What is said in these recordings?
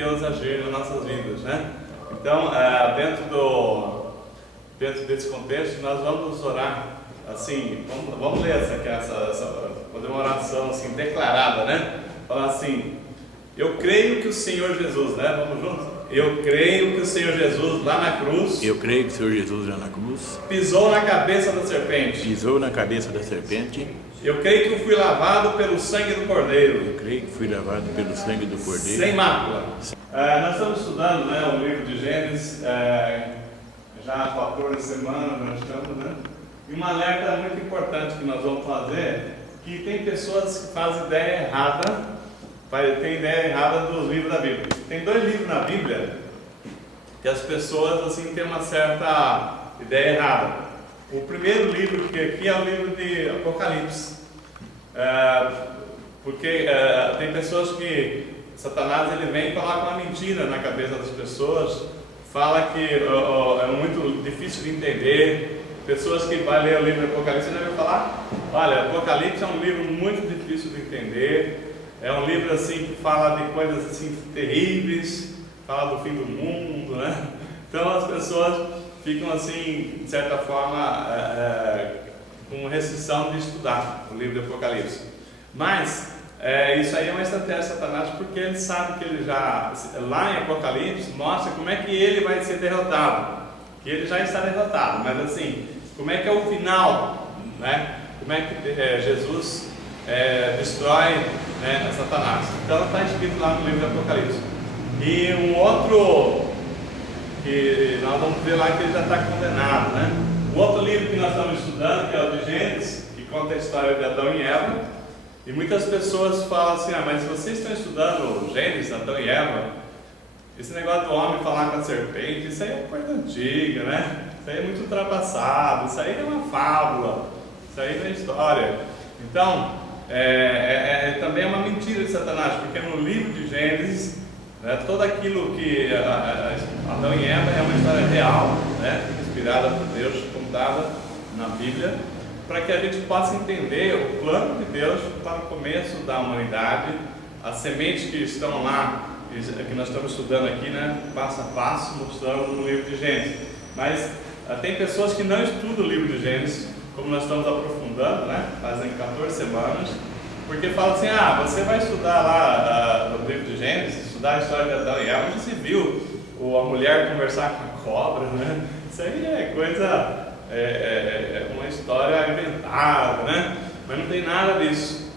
Deus agir nas nossas vidas, né? Então, dentro desse contexto, nós vamos orar assim, vamos ler fazer uma oração assim, declarada, né? Falar assim: eu creio que o Senhor Jesus, né? Vamos juntos? Eu creio que o Senhor Jesus lá na cruz. Eu creio que o Senhor Jesus lá na cruz Pisou na cabeça da serpente. Pisou na cabeça da serpente. Eu creio que eu fui lavado pelo sangue do Cordeiro. Eu creio que fui lavado pelo sangue do Cordeiro. Sem mácula. Nós estamos estudando, né, o livro de Gênesis, já há 14 semanas nós estamos, né? E um alerta muito importante que nós vamos fazer, que tem pessoas que fazem ideia errada, tem ideia errada dos livros da Bíblia. Tem dois livros na Bíblia que as pessoas assim têm uma certa ideia errada. O primeiro livro que aqui é o livro de Apocalipse, porque tem pessoas que Satanás ele vem e coloca uma mentira na cabeça das pessoas, fala que é muito difícil de entender. Pessoas que vão ler o livro de Apocalipse devem falar: olha, Apocalipse é um livro muito difícil de entender, é um livro assim que fala de coisas assim terríveis, fala do fim do mundo, né? Então as pessoas ficam assim, de certa forma, com restrição de estudar o livro de Apocalipse. Mas isso aí é uma estratégia de Satanás, porque ele sabe que ele já, lá em Apocalipse, mostra como é que ele vai ser derrotado, que ele já está derrotado, mas assim, como é que é o final, né? Como é que Jesus destrói, né, Satanás. Então está escrito lá no livro de Apocalipse. E um outro que nós vamos ver lá que ele já está condenado, né? O outro livro que nós estamos estudando, que é o de Gênesis, que conta a história de Adão e Eva. E muitas pessoas falam assim: mas se vocês estão estudando Gênesis, Adão e Eva, esse negócio do homem falar com a serpente, isso aí é coisa antiga, né? Isso aí é muito ultrapassado, isso aí é uma fábula, isso aí não é história. Então, também é uma mentira de Satanás, porque no livro de Gênesis, né, tudo aquilo que Adão e Eva é uma história real, né, inspirada por Deus, contada na Bíblia, para que a gente possa entender o plano de Deus para o começo da humanidade, as sementes que estão lá, que nós estamos estudando aqui, né, passo a passo, mostrando no livro de Gênesis. Mas tem pessoas que não estudam o livro de Gênesis, como nós estamos aprofundando, né, fazem 14 semanas, porque falam assim: você vai estudar lá no livro de Gênesis, estudar a história de Adão e Eva, onde se viu a mulher conversar com a cobra, né? Isso aí é coisa, uma história inventada, né? Mas não tem nada disso.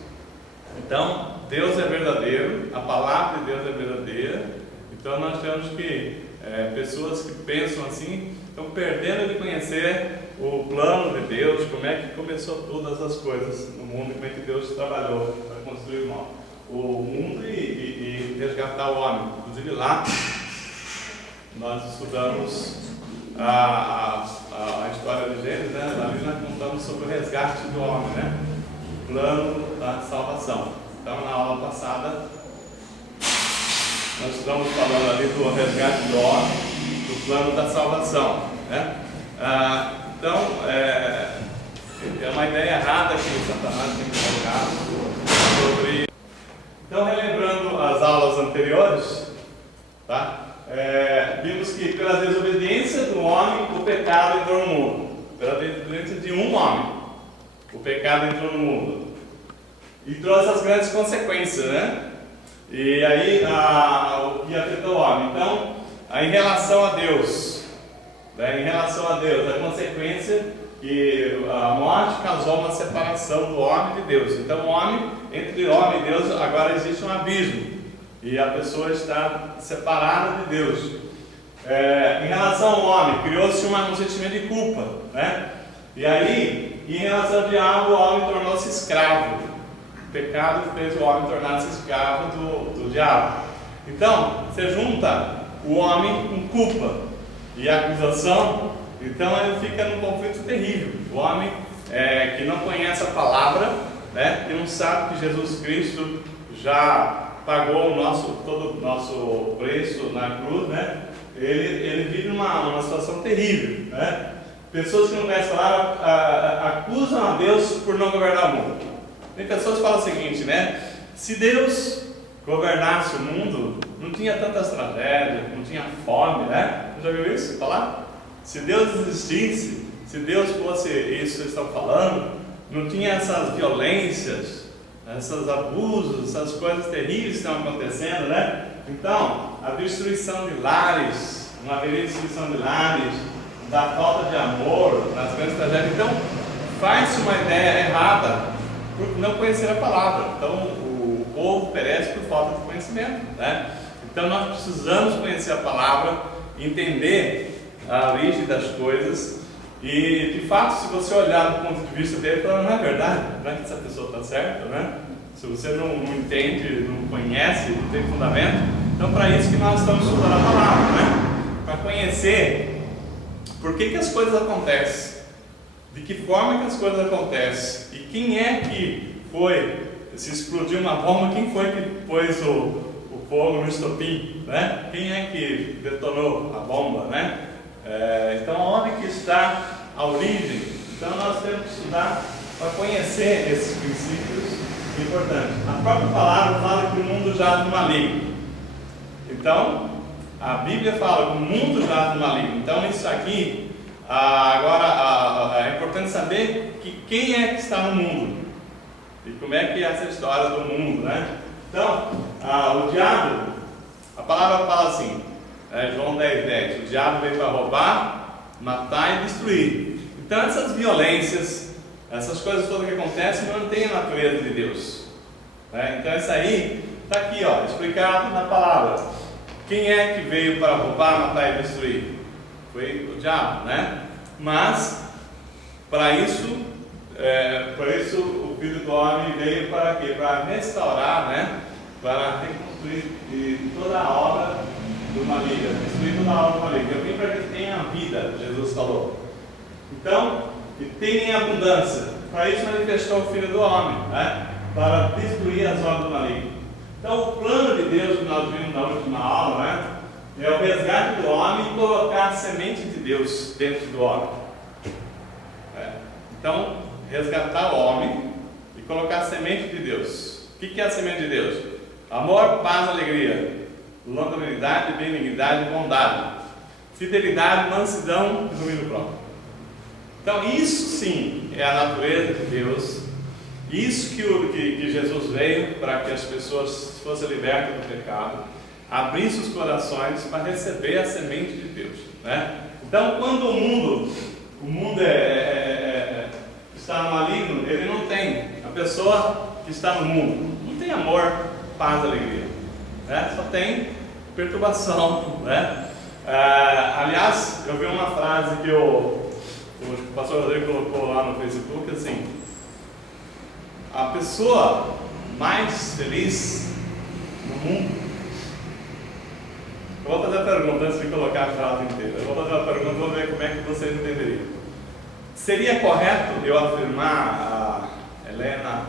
Então, Deus é verdadeiro, a palavra de Deus é verdadeira. Então nós temos que, pessoas que pensam assim, estão perdendo de conhecer o plano de Deus, como é que começou todas as coisas no mundo, como é que Deus trabalhou para construir o mundo e resgatar o homem. Inclusive lá nós estudamos a história de Gênesis, né? Ali nós contamos sobre o resgate do homem, né? O plano da salvação. Então, na aula passada, nós estamos falando ali do resgate do homem, do plano da salvação, né? Então, é uma ideia errada que Satanás tem colocado sobre. Então, relembrando as aulas anteriores, tá? Vimos que pela desobediência do homem, o pecado entrou no mundo. Pela desobediência de um homem, o pecado entrou no mundo. E trouxe as grandes consequências, né? E aí, o que afetou o homem. Então, em relação a Deus, né? A consequência que a morte causou uma separação do homem de Deus. Então, entre o homem e Deus, agora existe um abismo. E a pessoa está separada de Deus. Em relação ao homem, criou-se um sentimento de culpa, né? E aí, em relação ao diabo, o homem tornou-se escravo. O pecado fez o homem tornar-se escravo do diabo. Então, você junta o homem com culpa e acusação, então ele fica num conflito terrível. O homem que não conhece a palavra, né, que não sabe que Jesus Cristo já pagou todo o nosso preço na cruz, né? Ele vive numa situação terrível, né? Pessoas que não conhecem a palavra acusam a Deus por não governar o mundo. Tem pessoas que falam o seguinte, né? Se Deus governasse o mundo, não tinha tantas tragédias, não tinha fome, né? Já viu isso falar? Se Deus existisse, se Deus fosse isso que vocês estão falando, não tinha essas violências, esses abusos, essas coisas terríveis que estão acontecendo, né? Então, a destruição de lares, não haveria destruição de lares, da falta de amor, das grandes tragédias. Então, faz-se uma ideia errada por não conhecer a palavra. Então, o povo perece por falta de conhecimento, né? Então, nós precisamos conhecer a palavra, entender a origem das coisas e, de fato, se você olhar do ponto de vista dele, falar, não é verdade, não é que essa pessoa está certa, né? Se você não entende, não conhece, não tem fundamento, então para isso que nós estamos estudando a palavra, né? Para conhecer por que as coisas acontecem, de que forma que as coisas acontecem e quem é que foi, se explodiu uma bomba, quem foi que pôs o fogo no estopim, né? Quem é que detonou a bomba, né? Então, onde que está a origem? Então, nós temos que estudar para conhecer esses princípios importantes. A própria palavra fala que o mundo jaz no maligno. Então, a Bíblia fala que o mundo jaz no maligno. Então, isso aqui, agora, é importante saber que quem é que está no mundo e como é que é essa história do mundo, né? Então, o diabo, a palavra fala assim, João 10:10, o diabo veio para roubar, matar e destruir. Então essas violências, essas coisas todas que acontecem não têm a natureza de Deus, né? Então isso aí está aqui, ó, explicado na palavra. Quem é que veio para roubar, matar e destruir? Foi o diabo, né? Mas para isso o Filho do Homem veio para quê? Para restaurar, né? Para reconstruir toda a obra do maligno, destruir toda a obra do maligno. Eu vim para que tenha vida, Jesus falou. Então, que tenha em abundância. Para isso manifestou o Filho do Homem, né? Para destruir as obras do maligno. Então, o plano de Deus que nós vimos na última aula, né? É o resgate do homem e colocar a semente de Deus dentro do homem. Então, resgatar o homem e colocar a semente de Deus. O que é a semente de Deus? Amor, paz, alegria, longanimidade, benignidade, bondade, fidelidade, mansidão e domínio próprio. Então, isso sim é a natureza de Deus. Isso que Jesus veio para que as pessoas fossem libertas do pecado, abrissem os corações para receber a semente de Deus, né? Então, quando o mundo está no maligno, ele não tem. A pessoa que está no mundo não tem amor, paz, alegria, né? Só tem perturbação, né? Aliás, eu vi uma frase que o pastor Rodrigo colocou lá no Facebook, assim: a pessoa mais feliz no mundo. Eu vou fazer a pergunta antes de colocar a frase inteira. Eu vou fazer uma pergunta, vamos ver como é que vocês entenderiam. Seria correto eu afirmar, a Helena,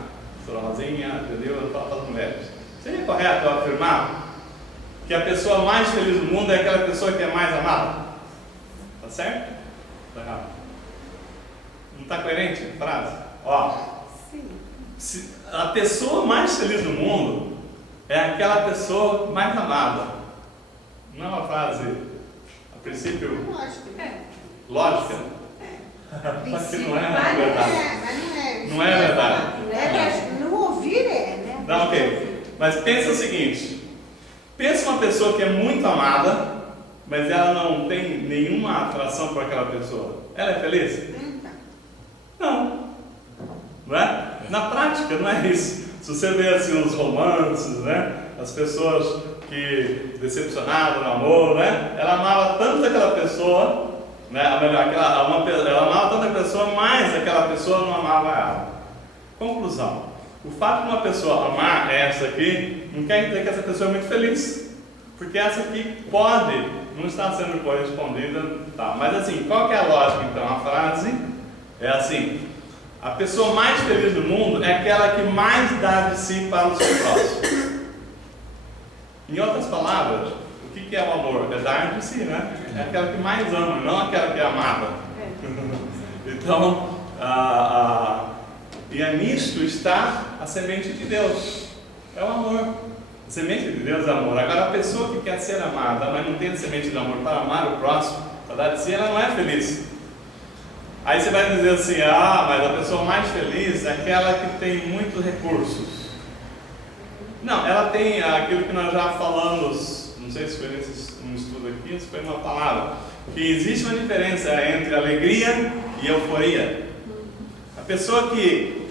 a Rosinha, entendeu? Eu falo para as mulheres. Seria correto eu afirmar que a pessoa mais feliz do mundo é aquela pessoa que é mais amada? Tá certo? Tá errado. Não está coerente a frase? Ó, sim. A pessoa mais feliz do mundo é aquela pessoa mais amada. Não é uma frase, a princípio, lógica? Mas que não é verdade. Não é verdade. No ouvir né? Não, ok. Mas pensa o seguinte: pensa uma pessoa que é muito amada, mas ela não tem nenhuma atração por aquela pessoa. Ela é feliz? Não. Não é? Na prática não é isso. Se você vê assim os romances, né? As pessoas que decepcionadas no amor, né? Ela amava tanto aquela pessoa, né? Ela amava tanto a pessoa, mas aquela pessoa não amava ela. Conclusão: o fato de uma pessoa amar essa aqui não quer dizer que essa pessoa é muito feliz, porque essa aqui pode não estar sendo correspondida, tá? Mas assim, qual que é a lógica então? A frase é assim: a pessoa mais feliz do mundo é aquela que mais dá de si para o seu próximo. Em outras palavras, o que é o amor? É dar de si, né? É aquela que mais ama, não aquela que é amada. Então, e nisto está a semente de Deus. É o amor. A semente de Deus é amor. Agora, a pessoa que quer ser amada, mas não tem a semente de amor para amar o próximo, para dar de si, ela não é feliz. Aí você vai dizer assim, mas a pessoa mais feliz é aquela que tem muitos recursos. Não, ela tem aquilo que nós já falamos, não sei se foi num estudo aqui, ou se foi uma palavra, que existe uma diferença entre alegria e euforia. A pessoa que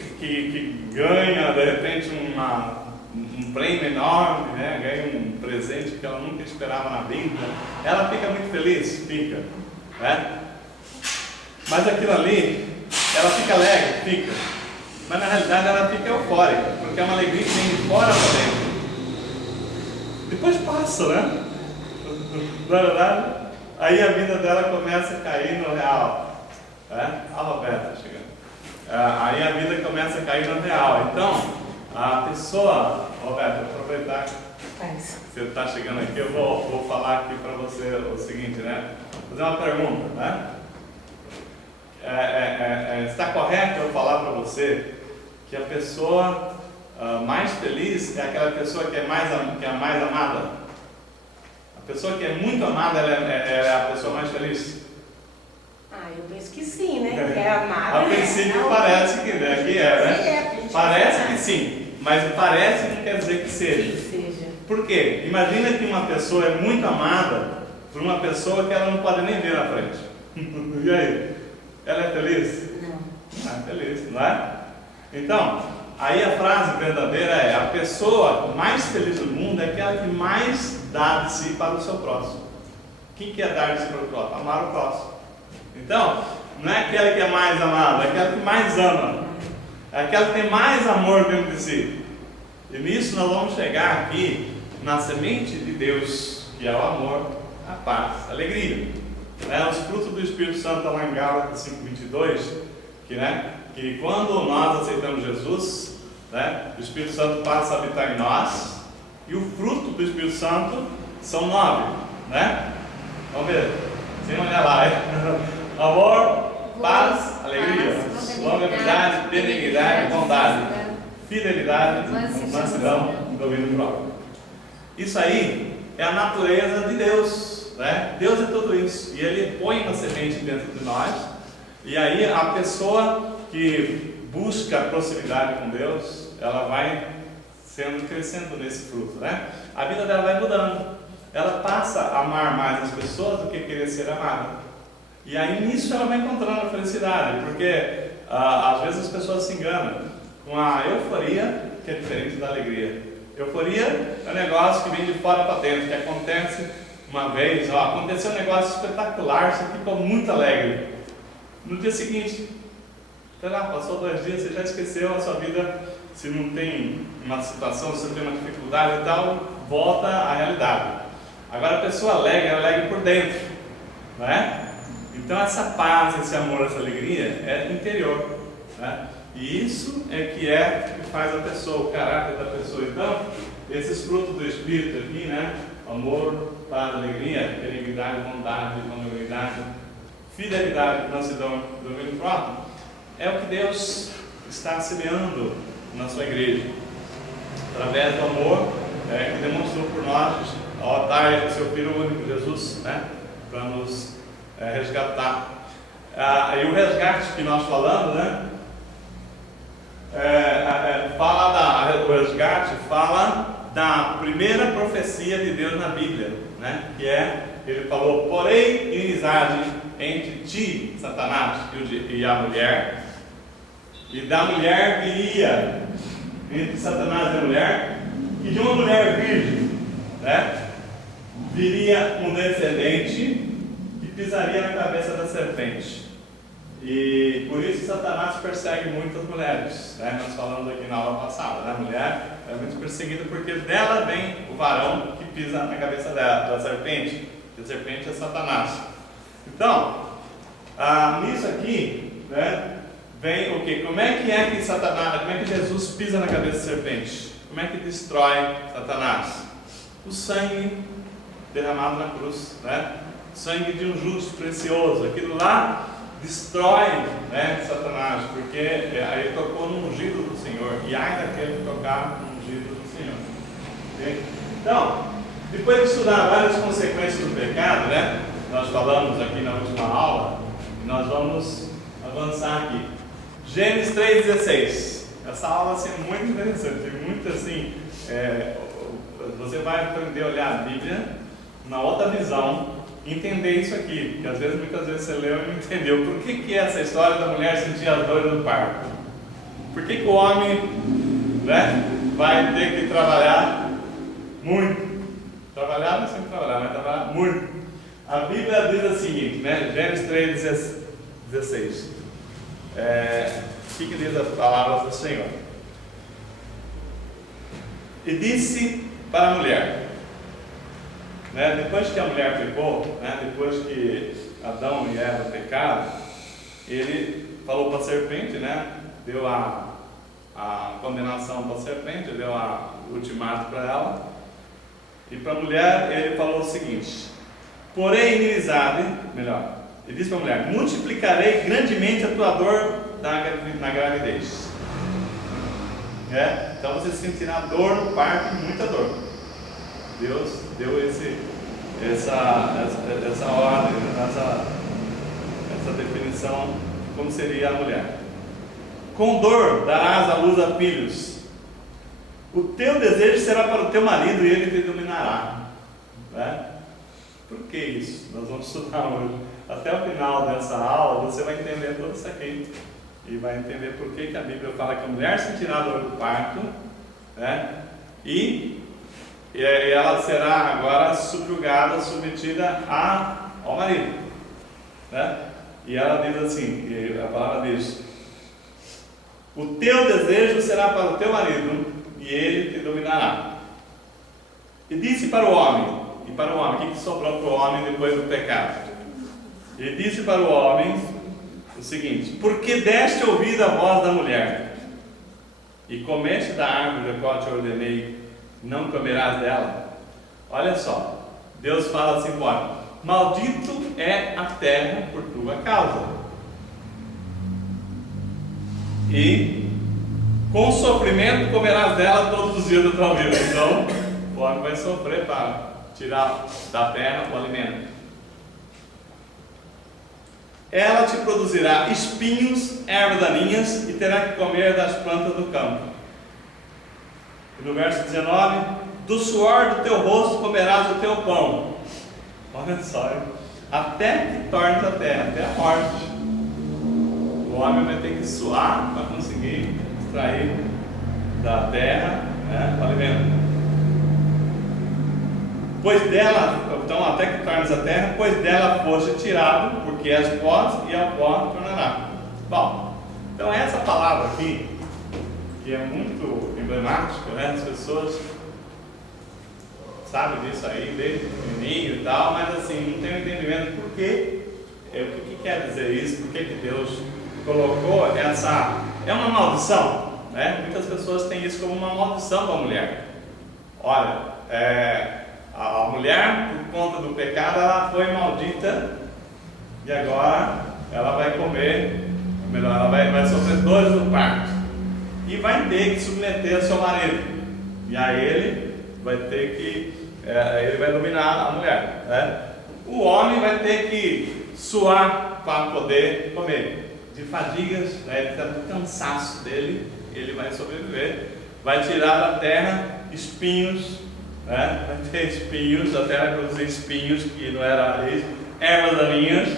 ganha, de repente, um prêmio enorme, né? Ganha um presente que ela nunca esperava na vida, ela fica muito feliz, fica, né? Mas aquilo ali, ela fica alegre, fica. Mas na realidade ela fica eufórica, porque é uma alegria que vem de fora para dentro. Depois passa, né? Na verdade, aí a vida dela começa a cair no real. Né? A Roberta chegando. Aí a vida começa a cair no real. Então, a pessoa, Roberta, aproveitar que você está chegando aqui, eu vou falar aqui para você o seguinte, né? Vou fazer uma pergunta, né? Está correto eu falar para você que a pessoa mais feliz é aquela pessoa que é a mais amada? A pessoa que é muito amada, ela é a pessoa mais feliz? Eu penso que sim, né? É amada. A princípio parece que né? Parece que sim, mas parece não quer dizer que seja. Por quê? Imagina que uma pessoa é muito amada por uma pessoa que ela não pode nem ver na frente. E aí? Ela é feliz? Não. Não é feliz, não é? Então, aí a frase verdadeira é: a pessoa mais feliz do mundo é aquela que mais dá de si para o seu próximo. O que é dar de si para o próximo? Amar o próximo. Então, não é aquela que é mais amada, é aquela que mais ama. É aquela que tem mais amor dentro de si. E nisso nós vamos chegar aqui na semente de Deus, que é o amor, a paz, a alegria. Os frutos do Espírito Santo lá em Gálatas 5:22, que quando nós aceitamos Jesus, o Espírito Santo passa a habitar em nós, e o fruto do Espírito Santo são 9, Vamos ver, sem olhar lá, amor, paz, alegria, longanimidade, benignidade, bondade, fidelidade, mansidão, domínio próprio. Isso aí é a natureza de Deus. Deus é tudo isso, e Ele põe uma semente dentro de nós, e aí a pessoa que busca a proximidade com Deus, ela vai crescendo nesse fruto, A vida dela vai mudando, ela passa a amar mais as pessoas do que querer ser amada, e aí nisso ela vai encontrando a felicidade, porque às vezes as pessoas se enganam com a euforia, que é diferente da alegria. Euforia é um negócio que vem de fora para dentro, que acontece uma vez, aconteceu um negócio espetacular, você ficou muito alegre. No dia seguinte, passou 2 dias, você já esqueceu a sua vida. Se não tem uma situação, se não tem uma dificuldade e tal, volta à realidade. Agora a pessoa alegre, ela é alegre por dentro, Então essa paz, esse amor, essa alegria é interior, E isso é que faz a pessoa, o caráter da pessoa. Então, esses frutos do Espírito aqui, amor, paz, alegria, benignidade, bondade, longanimidade, fidelidade, mansidão, domínio próprio, é o que Deus está semeando na sua igreja, através do amor que demonstrou por nós ao dar o seu Filho único, Jesus, para nos resgatar. E o resgate que nós falamos, o resgate fala da primeira profecia de Deus na Bíblia, que ele falou: porém inimizade entre ti, Satanás, e a mulher, e da mulher viria, entre Satanás e a mulher, e de uma mulher virgem, viria um descendente que pisaria na cabeça da serpente. E por isso Satanás persegue muitas mulheres, Nós falamos aqui na aula passada, A mulher é muito perseguida porque dela vem o varão que pisa na cabeça da serpente, e a serpente é Satanás. Então, nisso aqui, vem o que? Como é que Satanás, como é que Jesus pisa na cabeça da serpente? Como é que destrói Satanás? O sangue derramado na cruz, Sangue de um justo precioso, aquilo lá destrói Satanás, porque aí tocou no ungido do Senhor, e ai daquele que tocar no ungido do Senhor. Ok? Então, depois de estudar várias consequências do pecado, né? Nós falamos aqui na última aula, e nós vamos avançar aqui. Gênesis 3,16. Essa aula vai ser muito interessante, muito assim, você vai aprender a olhar a Bíblia na outra visão, entender isso aqui, porque às vezes, muitas vezes você leu e não entendeu. Por que é essa história da mulher sentir as dores do parto? Por que o homem, né, vai ter que trabalhar muito? Trabalhar não é sempre trabalhar, mas trabalhar muito. A Bíblia diz o seguinte, né? Gênesis 3,16. O que diz a palavra do Senhor? E disse para a mulher, né, depois que a mulher pecou, né, depois que Adão e Eva pecaram, ele falou para a serpente, né, deu a condenação para a serpente, deu o ultimato para ela, e para a mulher ele falou o seguinte: porém inimizade, melhor, ele disse para a mulher: multiplicarei grandemente a tua dor na gravidez. Então você sentirá dor no parto, muita dor. Deus deu essa ordem, essa definição, como seria a mulher. Com dor darás à luz a filhos. O teu desejo será para o teu marido e ele te dominará. Né? Por que isso? Nós vamos estudar hoje. Até o final dessa aula você vai entender tudo isso aqui. E vai entender por que a Bíblia fala que a mulher sentirá dor do parto, né? E ela será agora subjugada, submetida ao marido, né? E ela diz assim, a palavra diz: o teu desejo será para o teu marido e ele te dominará. E disse para o homem, o que sobrou para o homem depois do pecado? Ele disse para o homem o seguinte: porque deste ouvido a voz da mulher e comeste da árvore da qual te ordenei, não comerás dela. Olha só, Deus fala assim: olha, maldito é a terra por tua causa, e com sofrimento comerás dela todos os dias da tua vida. Então o homem vai sofrer para tirar da terra o alimento. Ela te produzirá espinhos, ervas daninhas, e terá que comer das plantas do campo. E no verso 19: do suor do teu rosto comerás o teu pão. Olha só, hein? Até que tornes a terra, até a morte. O homem vai ter que suar para conseguir extrair da terra, né, o alimento. Pois dela, então até que tornes a terra, pois dela foste tirado, porque és pó e ao pó tornará. Bom, então essa palavra aqui, que é muito emblemática, né? As pessoas sabem disso aí desde pequenininho e tal, mas assim, não tem um entendimento por quê, o que quer dizer isso, por que Deus colocou essa, é uma maldição, né? Muitas pessoas têm isso como uma maldição para a mulher. Olha, a mulher, por conta do pecado, ela foi maldita e agora ela vai comer, ou melhor, ela vai sofrer dores no parto e vai ter que submeter ao seu marido. E aí ele vai ter que, ele vai dominar a mulher, né? O homem vai ter que suar para poder comer, de fadigas, né? Ele está do cansaço dele, ele vai sobreviver, vai tirar da terra espinhos, né? Vai ter espinhos, a terra vai produzir espinhos, que não era isso, ervas daninhas,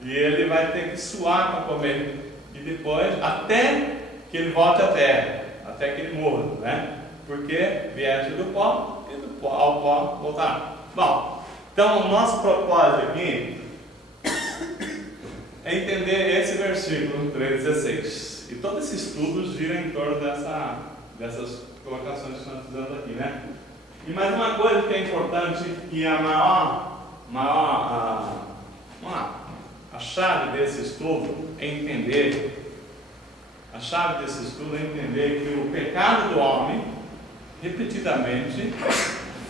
e ele vai ter que suar para comer, e depois, até que ele volte à terra, até que ele morra, né? Porque vieste do pó, e do pó ao pó voltará. Bom, então o nosso propósito aqui é entender esse versículo 3,16, e todo esse estudo gira em torno dessas colocações que nós fizemos aqui, né? E mais uma coisa que é importante, e a a chave desse estudo é entender, que o pecado do homem, repetidamente,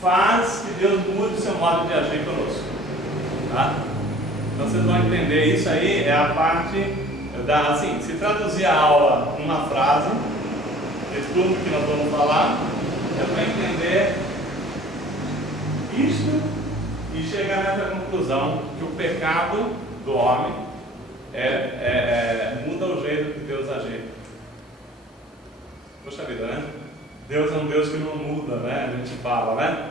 faz que Deus mude o seu modo de agir conosco, tá? Então vocês vão entender, isso aí é a parte assim, se traduzir a aula numa frase, de tudo que nós vamos falar, eu vou entender isto e chegar nessa conclusão que o pecado do homem muda o jeito que Deus agir. Poxa vida, né? Deus é um Deus que não muda, né? A gente fala, né?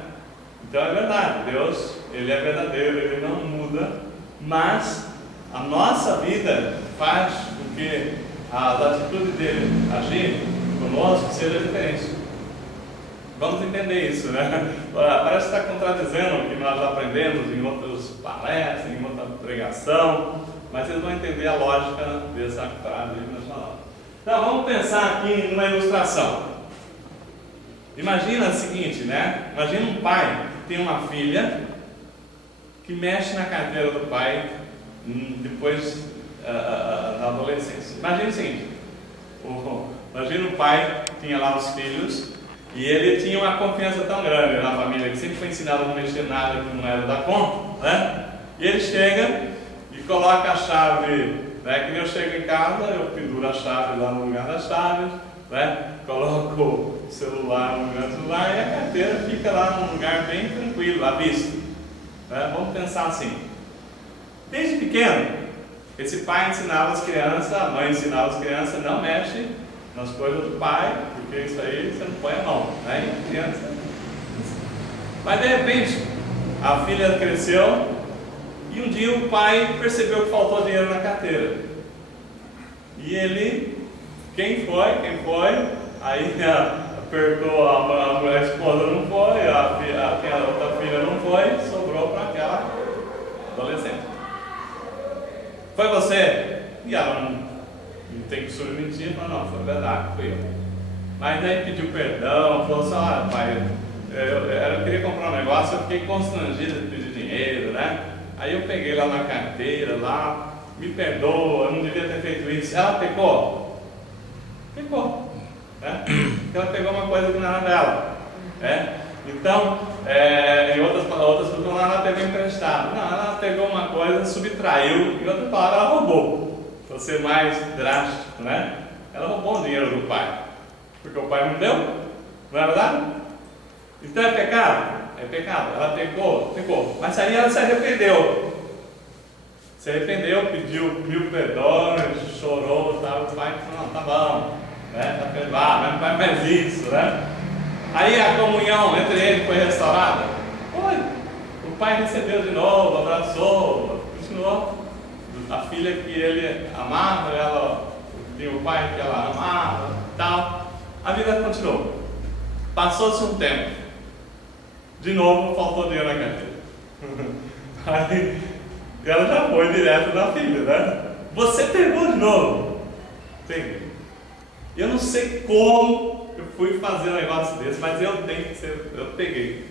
Então é verdade, Deus, Ele é verdadeiro, Ele não muda, mas a nossa vida faz com que as atitudes dele agir conosco seja diferente. Vamos entender isso, né? Parece que está contradizendo o que nós aprendemos em outras palestras, em outra pregação, mas vocês vão entender a lógica dessa frase que nós falamos. Então vamos pensar aqui numa ilustração. Imagina o seguinte, né? Imagina um pai que tem uma filha que mexe na carteira do pai depois da adolescência. Imagina o seguinte, imagina um pai que tinha lá os filhos e ele tinha uma confiança tão grande na família que sempre foi ensinado a não mexer nada que não era da conta, né? E ele chega e coloca a chave, né? Que eu chego em casa, eu penduro a chave lá no lugar das chaves, né? Coloco o celular no lugar do celular e a carteira fica lá num lugar bem tranquilo, à vista, né? Vamos pensar assim. Desde pequeno, esse pai ensinava as crianças, a mãe ensinava as crianças, não mexe nas coisas do pai, porque isso aí você não põe a mão, né? E criança. Mas de repente, a filha cresceu e um dia o pai percebeu que faltou dinheiro na carteira. E ele, quem foi? Aí apertou a mulher, a esposa não foi, a outra filha não foi, sobrou para aquela adolescente. Foi você? E ela não tem que submeter, mas não, foi verdade, foi eu. Mas daí pediu perdão, falou assim, olha pai, eu queria comprar um negócio, eu fiquei constrangido de pedir dinheiro, né? Aí eu peguei lá na carteira, lá, me perdoa, eu não devia ter feito isso. Ela pecou? Pecou, né? Ela pegou uma coisa que não era dela, né? Então, em outras pessoas, ela pegou emprestado. Não, ela pegou uma coisa, subtraiu, em outra palavra, ela roubou. Para ser mais drástico, né? Ela roubou o dinheiro do pai, porque o pai não deu, não é verdade? Então é pecado? É pecado. Ela pecou, mas aí ela se arrependeu. Se arrependeu, pediu 1000 perdões, chorou, tal. O pai falou, não, tá bom, né? Tá perdoado, mas não faz mais isso, né? Aí a comunhão entre eles foi restaurada? Foi. O pai recebeu de novo, abraçou, continuou. A filha que ele amava, ela tinha o pai que ela amava, tal. A vida continuou. Passou-se um tempo. De novo, faltou dinheiro na carteira. Aí ela já foi direto na filha, né? Você pegou de novo? Peguei. Eu não sei como eu fui fazer um negócio desse, mas eu peguei.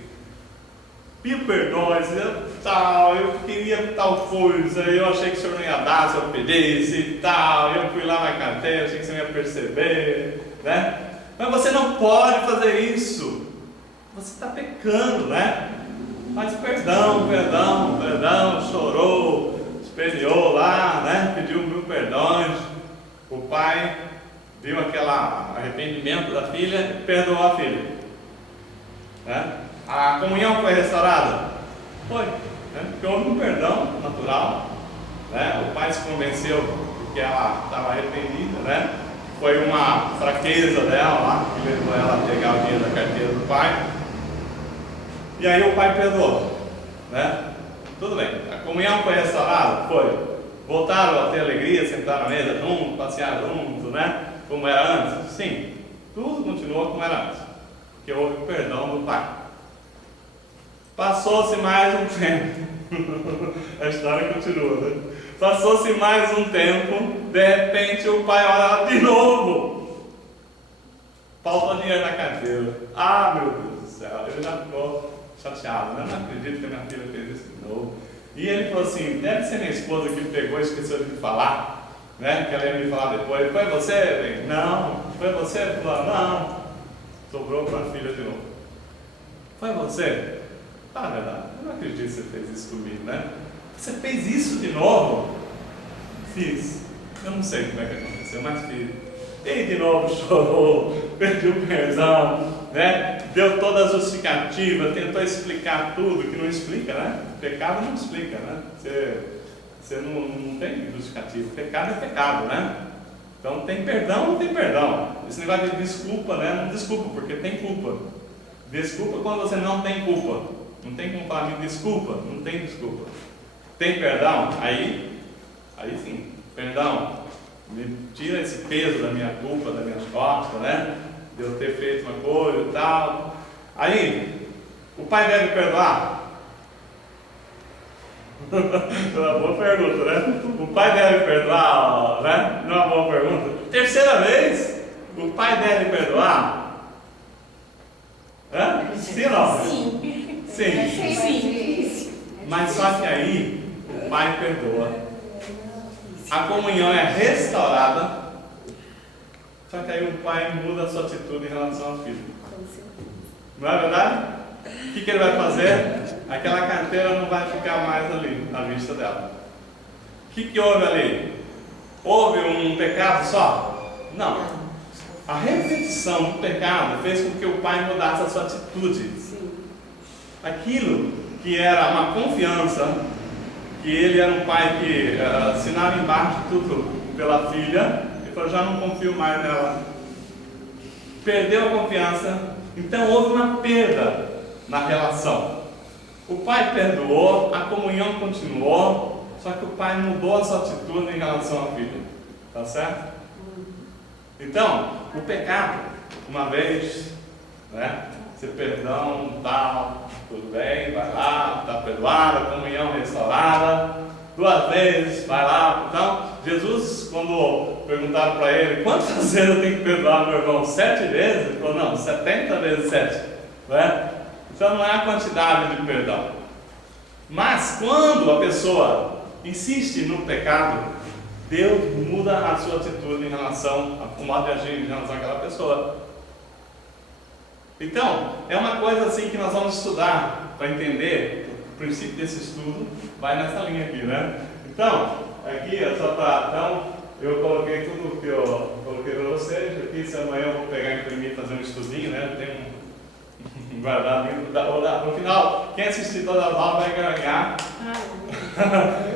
Pediu perdões, eu queria tal coisa, eu achei que o senhor não ia dar se eu pedisse e tal, eu fui lá na carteira, achei que você não ia perceber, né? Mas você não pode fazer isso, você está pecando, né? Mas perdão, chorou, espelhou lá, né? Pediu 1000 perdões, o pai viu aquele arrependimento da filha e perdoou a filha, né? A comunhão foi restaurada? Foi, né? Porque houve um perdão natural, né? O pai se convenceu de que ela estava arrependida, né? Foi uma fraqueza dela lá, que levou ela a pegar o dinheiro da carteira do pai. E aí o pai perdoou, né? Tudo bem, a comunhão foi restaurada? Foi. Voltaram a ter alegria, sentar na mesa junto, passear junto, né? Como era antes? Sim, tudo continuou como era antes, porque houve o perdão do pai. Passou-se mais um tempo. A história continua, né? Passou-se mais um tempo, de repente o pai olha de novo. Faltou dinheiro na carteira. Ah, meu Deus do céu, ele já ficou chateado, né? Não acredito que a minha filha fez isso de novo. E ele falou assim, deve ser minha esposa que pegou e esqueceu de me falar, né? Que ela ia me falar depois. Foi você? Não. Foi você? Falou, não. Sobrou para a filha de novo. Foi você? Ah, verdade, eu não acredito que você fez isso comigo, né? Você fez isso de novo? Fiz. Eu não sei como é que aconteceu, mas fiz. E de novo chorou, pediu perdão, né? Deu toda a justificativa, tentou explicar tudo, que não explica, né? Pecado não explica, né? Você não tem justificativa. Pecado é pecado, né? Então tem perdão ou não tem perdão? Esse negócio de desculpa, né? Não desculpa, porque tem culpa. Desculpa quando você não tem culpa. Não tem como falar, me desculpa, não tem desculpa. Tem perdão? Aí sim, perdão. Me tira esse peso da minha culpa, das minhas costas, né? De eu ter feito uma coisa e tal. Aí, o pai deve perdoar? É uma boa pergunta, né? O pai deve perdoar, né? Não é uma boa pergunta. Terceira vez, o pai deve perdoar? Sim ou não? Sim. Sim. Mas só que aí, o pai perdoa. A comunhão é restaurada. Só que aí o pai muda a sua atitude em relação ao filho. Não é verdade? O que ele vai fazer? Aquela carteira não vai ficar mais ali, na vista dela. O que houve ali? Houve um pecado só? Não. A repetição do pecado fez com que o pai mudasse a sua atitude. Aquilo que era uma confiança, que ele era um pai que assinava embaixo tudo pela filha, ele falou, já não confio mais nela. Perdeu a confiança, então houve uma perda na relação. O pai perdoou, a comunhão continuou, só que o pai mudou a sua atitude em relação à filha. Tá certo? Então, o pecado, uma vez, né? Se perdão, tal, tudo bem, vai lá, está perdoado, a comunhão restaurada. 2 vezes, vai lá. Então, Jesus, quando perguntaram para ele, quantas vezes eu tenho que perdoar meu irmão? 7 vezes? Ele falou, não, 70 vezes 7. Não é? Então não é a quantidade de perdão. Mas quando a pessoa insiste no pecado, Deus muda a sua atitude em relação ao modo de agir em relação àquela pessoa. Então, é uma coisa assim que nós vamos estudar para entender. O princípio desse estudo vai nessa linha aqui, né? Então, aqui é só para... Então, eu coloquei tudo que eu coloquei para vocês. Aqui, se amanhã eu vou pegar e imprimir e fazer um estudinho, né? Tem um guardado no final, quem assistir todas as aulas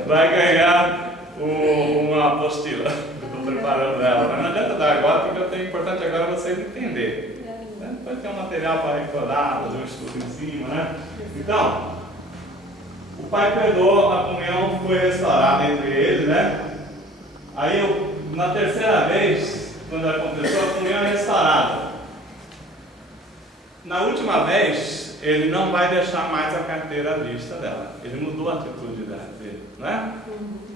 vai ganhar uma apostila. Eu estou preparando ela, mas não adianta dar agora, porque o importante agora é vocês entenderem. Depois tem um material para recordar, fazer um estudo em cima, né? Então, o pai perdoou, a comunhão foi restaurada entre eles, né? Aí, na terceira vez, quando aconteceu, a comunhão é restaurada. Na última vez, ele não vai deixar mais a carteira à vista dela. Ele mudou a atitude dele, né?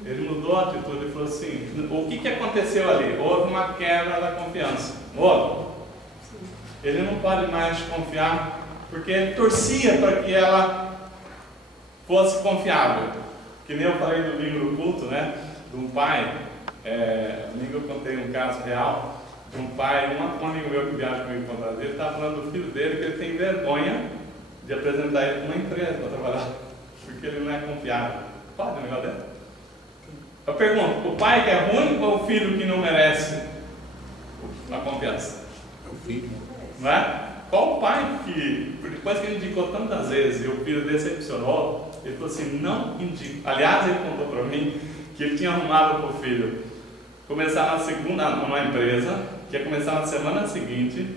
Ele mudou a atitude e falou assim, o que aconteceu ali? Houve uma quebra da confiança. Houve. Ele não pode mais confiar, porque ele torcia para que ela fosse confiável. Que nem eu falei do livro Culto, né? De um pai, eu contei um caso real, de um pai, um amigo meu que viaja comigo para o Brasil, ele estava falando do filho dele, que ele tem vergonha de apresentar ele para uma empresa para trabalhar, porque ele não é confiável. Pode um negócio dele? Eu pergunto, o pai que é ruim ou o filho que não merece a confiança? É o filho. Não é? Qual o pai que, depois que ele indicou tantas vezes e o filho decepcionou, ele falou assim, não indico. Aliás, ele contou para mim que ele tinha arrumado para o filho começar na segunda, numa empresa, que ia começar na semana seguinte,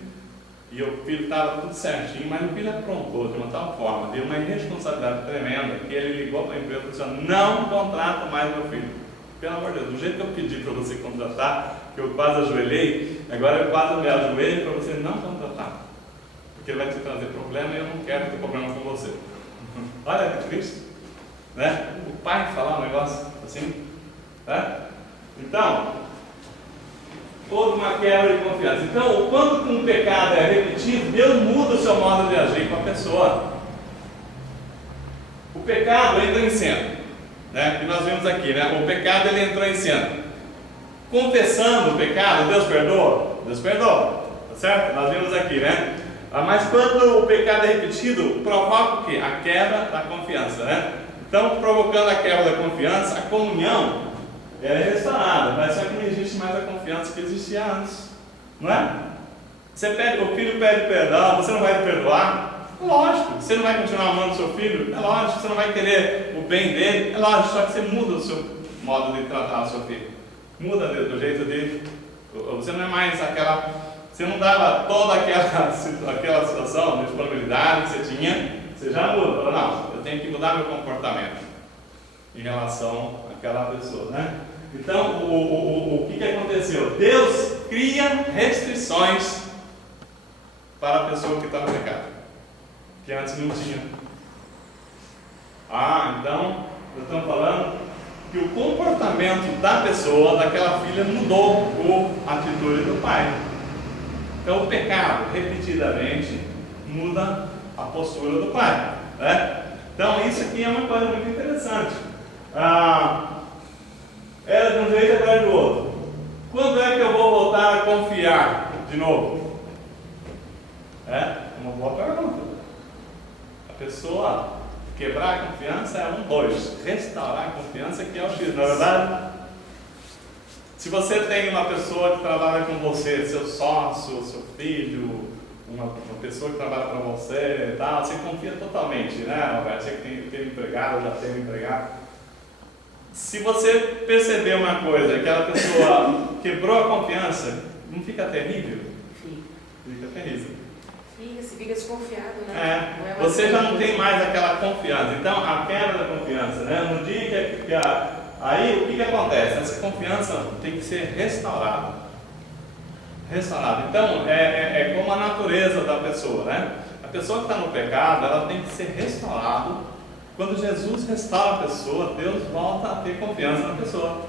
e o filho estava tudo certinho, mas o filho aprontou de uma tal forma, deu uma irresponsabilidade tremenda, que ele ligou para a empresa e falou assim, não contrata mais meu filho. Pelo amor de Deus, do jeito que eu pedi para você contratar, que eu quase ajoelhei, agora eu quase me ajoelho para você não contratar, porque ele vai te trazer problema e eu não quero ter problema com você. Olha que triste, né? O pai falar um negócio assim, né? Então, houve uma quebra de confiança. Então, quando um pecado é repetido, Deus muda o seu modo de agir com a pessoa. O pecado entra em cena, né? Que nós vimos aqui, né? O pecado ele entrou em cena. Confessando o pecado, Deus perdoa? Deus perdoa, tá certo? Nós vimos aqui, né? Mas quando o pecado é repetido, provoca o quê? A quebra da confiança, né? Então, provocando a quebra da confiança, a comunhão é restaurada, mas só que não existe mais a confiança que existia antes, não é? O filho pede perdão, você não vai perdoar? Lógico. Você não vai continuar amando seu filho? É lógico. Você não vai querer o bem dele? É lógico. Só que você muda o seu modo de tratar o seu filho. Muda do jeito dele. Você não é mais aquela... Você não dava toda aquela situação de disponibilidade que você tinha. Você já muda. Fala, não, eu tenho que mudar meu comportamento em relação àquela pessoa, né? Então, o que aconteceu? Deus cria restrições para a pessoa que está no pecado, que antes não tinha. Então, nós estamos falando que o comportamento da pessoa, daquela filha, mudou a atitude do pai. Então, o pecado, repetidamente, muda a postura do pai, né? Então, isso aqui é uma coisa muito interessante. Era de um jeito, agora é do outro. Quando é que eu vou voltar a confiar de novo? É uma boa pergunta. A pessoa quebrar a confiança é 2. Restaurar a confiança que é o X. Na verdade, se você tem uma pessoa que trabalha com você, seu sócio, seu filho, uma pessoa que trabalha para você, tal, você confia totalmente, né, Roberto? Você que tem empregado, já tem empregado. Se você perceber uma coisa, aquela pessoa quebrou a confiança, não fica terrível? Fica terrível. Você fica desconfiado, né? Você já não tem mais aquela confiança. Então, a quebra da confiança, né? No dia aí, o que acontece? Essa confiança tem que ser restaurada. Então, é como a natureza da pessoa, né? A pessoa que está no pecado, ela tem que ser restaurada. Quando Jesus restaura a pessoa, Deus volta a ter confiança na pessoa.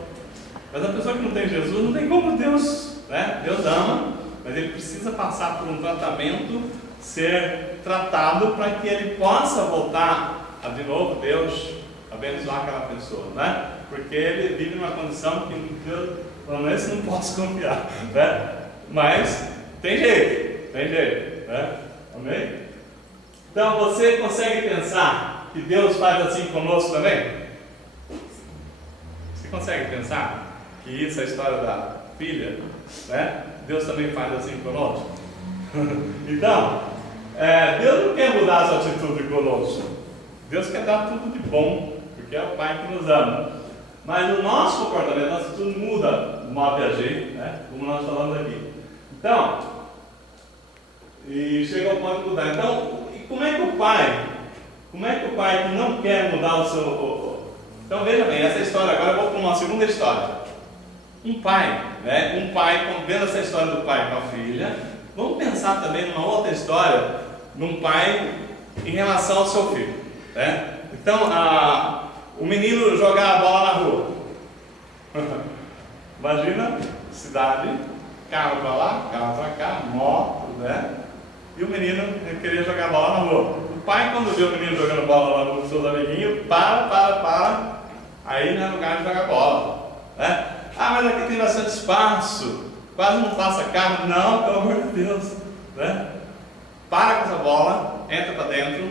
Mas a pessoa que não tem Jesus, não tem como Deus, né? Deus ama, mas ele precisa passar por um tratamento, ser tratado para que ele possa voltar a de novo Deus abençoar aquela pessoa, né? Porque ele vive numa condição que Deus, pelo menos não posso confiar, né? Mas tem jeito, né? Amém? Então você consegue pensar que Deus faz assim conosco também? Você consegue pensar que isso é a história da filha, né? Deus também faz assim conosco? Então, Deus não quer mudar a sua atitude conosco. Deus quer dar tudo de bom, porque é o Pai que nos ama. Mas o nosso comportamento, a nossa atitude muda o modo de agir, né? Como nós falamos aqui. Então, e chega ao ponto de mudar. Então, e como é que o pai que não quer mudar o seu... Então veja bem, essa história agora eu vou para uma segunda história. Um pai, vendo essa história do pai com a filha, vamos pensar também numa outra história, num pai em relação ao seu filho, né? Então, o menino jogar a bola na rua. Imagina, cidade, carro para lá, carro para cá, moto, né? E o menino queria jogar bola na rua. O pai, quando vê o menino jogando bola lá com seus amiguinhos, para. Aí não é lugar de jogar bola, né? Mas aqui tem bastante espaço, quase não passa carro. Não, pelo amor de Deus, né? Para com essa bola, entra para dentro,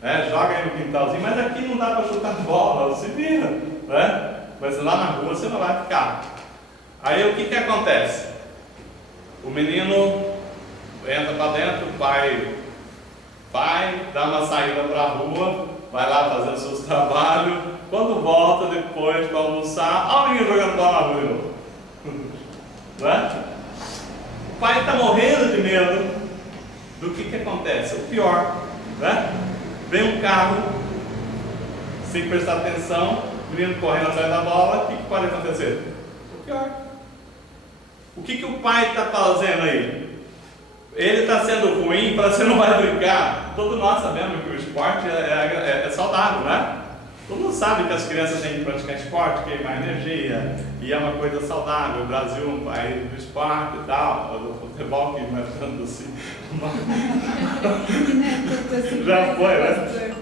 né? Joga aí no quintalzinho, mas aqui não dá para chutar bola, se vira, né? Mas lá na rua você não vai ficar. Aí o que acontece? O menino entra para dentro, o pai dá uma saída para a rua, vai lá fazer os seus trabalhos. Quando volta depois para almoçar, olha o menino jogando bola na rua de novo. Não é? O pai está morrendo de medo do que acontece. O pior, né? Vem um carro, sem prestar atenção, o menino correndo atrás da bola, o que pode acontecer? O pior. O que o pai está fazendo aí? Ele está sendo ruim para você não vai brincar. Todos nós sabemos que o esporte é saudável, né? Todo mundo sabe que as crianças têm que praticar esporte, queimar energia, e é uma coisa saudável. O Brasil é um país do esporte e tal, do futebol que não é tanto assim. Já foi, né?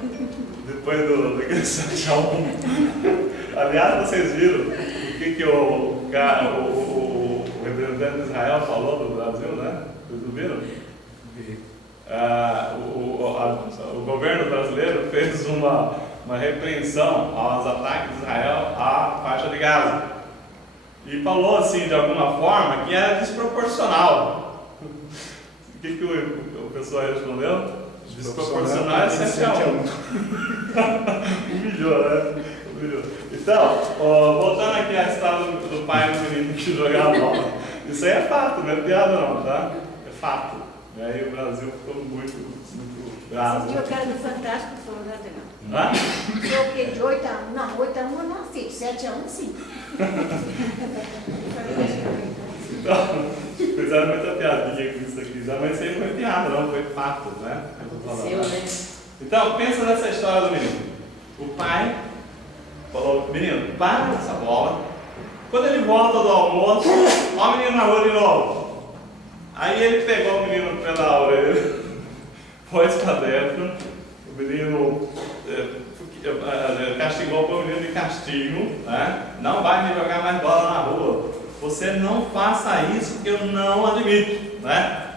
Depois daquele 7-1. Aliás, vocês viram o que o representante de Israel falou do Brasil, né? Vocês viram? O governo brasileiro fez uma repreensão aos ataques de Israel à faixa de Gaza e falou assim, de alguma forma, que era desproporcional. O que o pessoal respondeu? Desproporcional é 7-1. Humilhou, né? Humilhou. Então, voltando aqui à história do pai do menino que jogava bola. Isso aí é fato, não é piada não, tá? É fato. E aí o Brasil ficou muito bravo. Esse dia eu quero do Fantástico, falou, né, Adriano? Hã? Eu fiquei de 8-1. Não, 8-1 eu não aceito, 7-1 sim. Então, fizeram muita piada com isso aqui, mas isso aí não foi piada, não, foi fato, né? Aconteceu, né? Então, pensa nessa história do menino. O pai falou, menino, para essa bola. Quando ele volta do almoço, ó o menino na rua de novo. Aí ele pegou o menino pela orelha, pôs para dentro, o menino castigou o menino de castigo, né? Não vai me jogar mais bola na rua. Você não faça isso que eu não admito, né?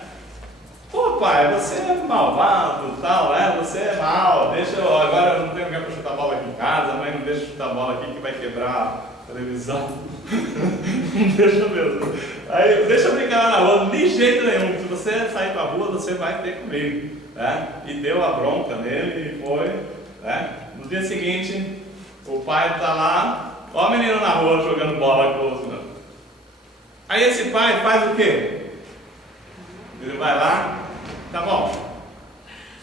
Pô, pai, você é malvado, tal, né? Você é mal, agora eu não tenho lugar para chutar bola aqui em casa, a mãe não deixa chutar bola aqui que vai quebrar a televisão. Não deixa mesmo. Aí, deixa eu brincar lá na rua, de jeito nenhum. Se você sair para a rua, você vai ter comigo, né? E deu a bronca nele e foi, né? No dia seguinte, o pai está lá, ó o menino na rua jogando bola com o outro. Aí esse pai faz o quê? Ele vai lá, tá bom,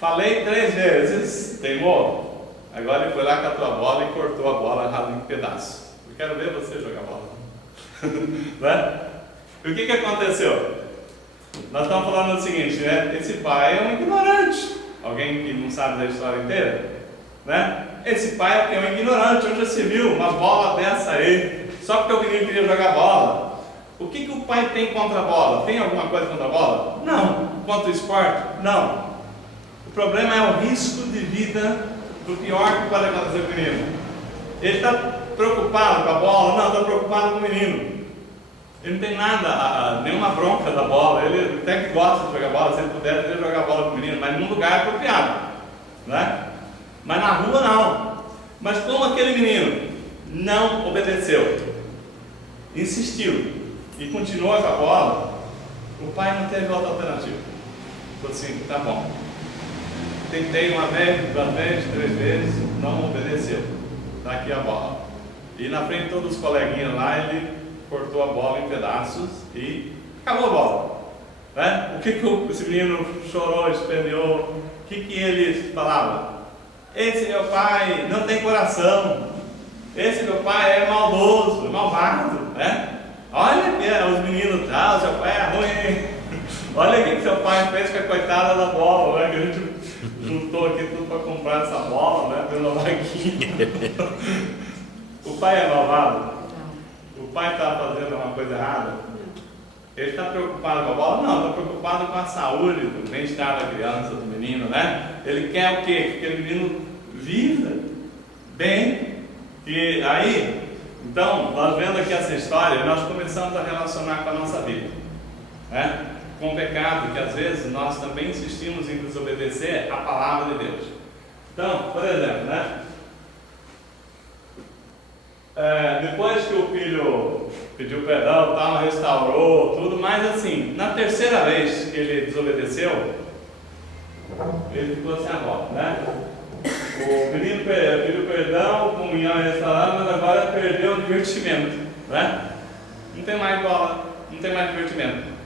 falei 3 vezes, teimou. Agora ele foi lá, catou a bola e cortou a bola em pedaços. Eu quero ver você jogar bola. Né? E o que aconteceu? Nós estamos falando o seguinte, né? Esse pai é um ignorante. Alguém que não sabe da história inteira? Né? Esse pai é um ignorante. Onde já se viu uma bola dessa aí? Só porque o menino queria jogar bola. O que o pai tem contra a bola? Tem alguma coisa contra a bola? Não. Contra o esporte? Não. O problema é o risco de vida do pior que pode acontecer com o menino. Ele está preocupado com a bola? Não, está preocupado com o menino. Ele não tem nada, nenhuma bronca da bola. Ele até que gosta de jogar bola, se ele puder, ele jogar bola com o menino, mas num lugar apropriado, né? Mas na rua não. Mas como aquele menino não obedeceu, insistiu e continuou com a bola, o pai não teve outra alternativa. Falou assim, tá bom, tentei uma vez, 2 vezes, 3 vezes, não obedeceu, tá aqui a bola. E na frente de todos os coleguinhas lá, ele cortou a bola em pedaços e acabou a bola, né? O que esse menino chorou, esperneou? O que ele falava? Esse meu pai não tem coração, esse meu pai é maldoso, malvado, né? Olha que os meninos, seu pai é ruim. Olha o que seu pai fez com a coitada da bola, né? Que a gente juntou aqui tudo para comprar essa bola, né? Pela vaquinha. O pai é malvado? O pai está fazendo uma coisa errada? Ele está preocupado com a bola? Não, está preocupado com a saúde, do bem-estar da criança, do menino, né? Ele quer o quê? Que aquele menino viva bem. E aí, então, nós vendo aqui essa história, nós começamos a relacionar com a nossa vida, né? Com o pecado, que às vezes nós também insistimos em desobedecer a palavra de Deus. Então, por exemplo, né? Depois que o filho pediu perdão, tal, restaurou, tudo, mas assim, na terceira vez que ele desobedeceu, ele ficou sem a bola, né? O menino pediu perdão, comunhão restaurada, mas agora perdeu o divertimento, né? Não tem mais bola, não tem mais divertimento.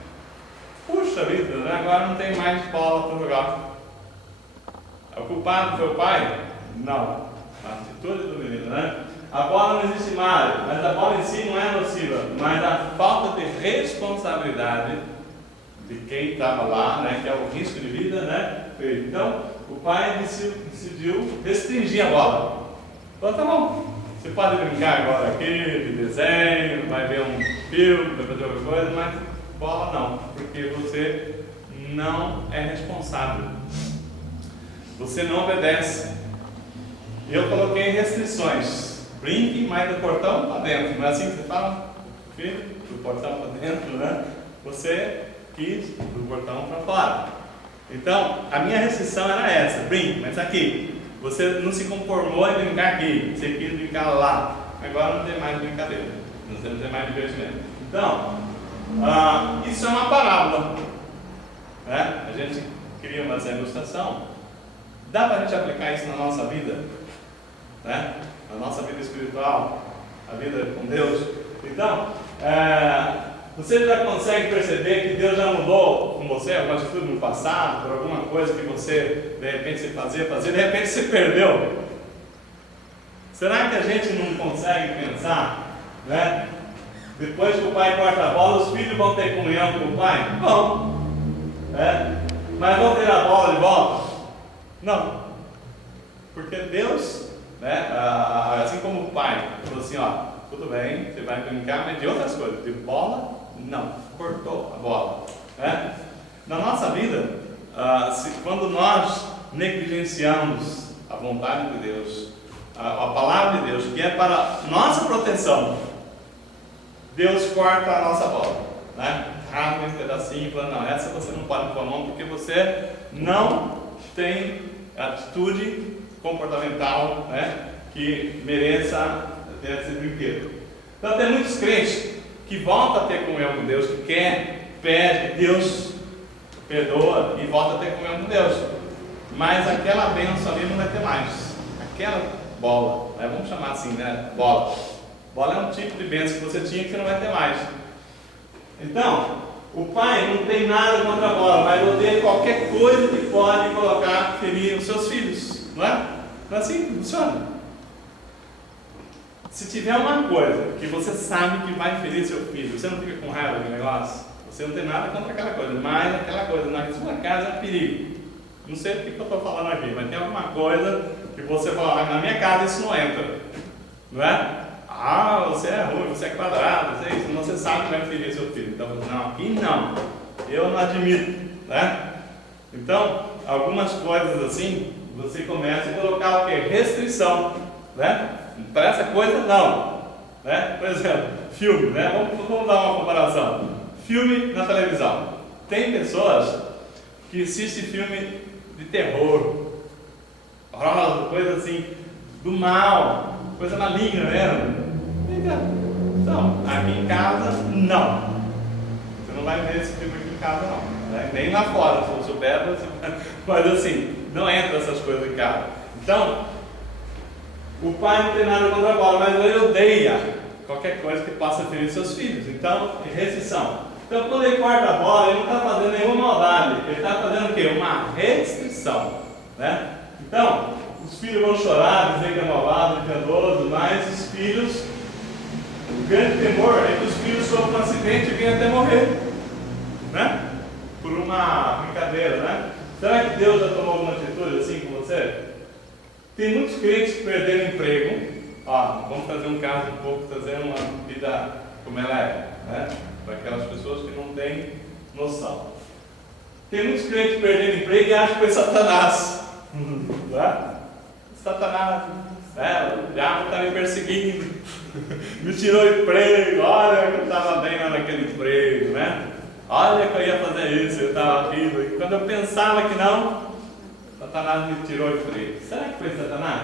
Puxa vida, né? Agora não tem mais bola para jogar. O culpado foi o pai? Não. A atitude do menino, né? A bola não existe mais, mas a bola em si não é nociva, mas a falta de responsabilidade de quem estava lá, né? Que é o risco de vida, né? Então, o pai decidiu restringir a bola. Falou, tá bom, você pode brincar agora aqui, de desenho, vai ver um filme, vai fazer outra coisa, mas bola não, porque você não é responsável. Você não obedece. E eu coloquei restrições. Brinque, mas do portão para dentro. Não é assim que você fala? Filho, do portão para dentro, né? Você quis do portão para fora. Então, a minha restrição era essa. Brinque, mas aqui. Você não se conformou em brincar aqui. Você quis brincar lá. Agora não tem mais brincadeira. Não tem mais divertimento. Então, isso é uma parábola. Né? gente cria uma ilustração. Dá para a gente aplicar isso na nossa vida? Né? Na nossa vida espiritual, a vida com Deus. Então, você já consegue perceber que Deus já mudou com você alguma atitude no passado, por alguma coisa que você, de repente, você fazia, de repente você perdeu? Será que a gente não consegue pensar, né? Depois que o pai corta a bola, os filhos vão ter comunhão com o pai? Vão. Mas vão ter a bola de volta? Não. Porque Deus, né, assim como o pai falou assim, ó, tudo bem, você vai brincar, mas de outras coisas, de bola, não, cortou a bola. Né? Na nossa vida, quando nós negligenciamos a vontade de Deus, a palavra de Deus, que é para nossa proteção, Deus corta a nossa bola, né? Rasga um pedacinho e fala, não, essa você não pode pôr a mão porque você não tem atitude comportamental, né, que mereça ter esse brinquedo. Então tem muitos crentes que voltam a ter comunhão com Deus, que quer, pede, Deus perdoa e volta a ter comunhão com Deus. Mas aquela bênção ali não vai ter mais. Aquela bola, né, vamos chamar assim, né, bola. Bola é um tipo de bênção que você tinha que não vai ter mais. Então, o pai não tem nada contra a bola, mas odeia qualquer coisa que pode colocar, ferir os seus filhos. Não é? Não é assim que funciona. Se tiver uma coisa que você sabe que vai ferir seu filho, você não fica com raiva do negócio, você não tem nada contra aquela coisa, mas aquela coisa na sua casa é perigo. Não sei o que eu estou falando aqui, mas tem alguma coisa que você fala, na minha casa isso não entra. Não é? Ah, você é ruim, você é quadrado, você é isso, você sabe que vai ferir seu filho. Então, não, aqui não, eu não admito, né? Então, algumas coisas assim, você começa a colocar o quê? Restrição, né? Para essa coisa não, né? Por exemplo, filme, né? Vamos dar uma comparação. Filme na televisão. Tem pessoas que assistem filme de terror, coisa assim, do mal, coisa maligna mesmo. Então, aqui em casa, não. Você não vai ver esse filme aqui em casa, não. Né? Nem lá fora, se eu souber, mas assim, não entra essas coisas em casa. Então, o pai não tem nada contra a bola, mas ele odeia qualquer coisa que possa ferir seus filhos. Então, restrição. Então, quando ele corta a bola, ele não está fazendo nenhuma maldade. Ele está fazendo o quê? Uma restrição. Né? Então, os filhos vão chorar, dizer que é malvado, que é piedoso, mas os filhos, o grande temor é que os filhos sofram um acidente e venham até morrer, né? Por uma brincadeira, né? Será que Deus já tomou alguma atitude assim com você? Tem muitos crentes que perderam emprego. Vamos fazer um caso um pouco, trazendo uma vida como ela é, né? Para aquelas pessoas que não têm noção. Tem muitos crentes que perderam emprego e acham que foi Satanás. Né? Satanás, né? O diabo está me perseguindo, me tirou o emprego, olha que eu estava bem lá naquele emprego, né? Olha que eu ia fazer isso, eu estava aqui, e quando eu pensava que não, Satanás me tirou o emprego. Será que foi Satanás?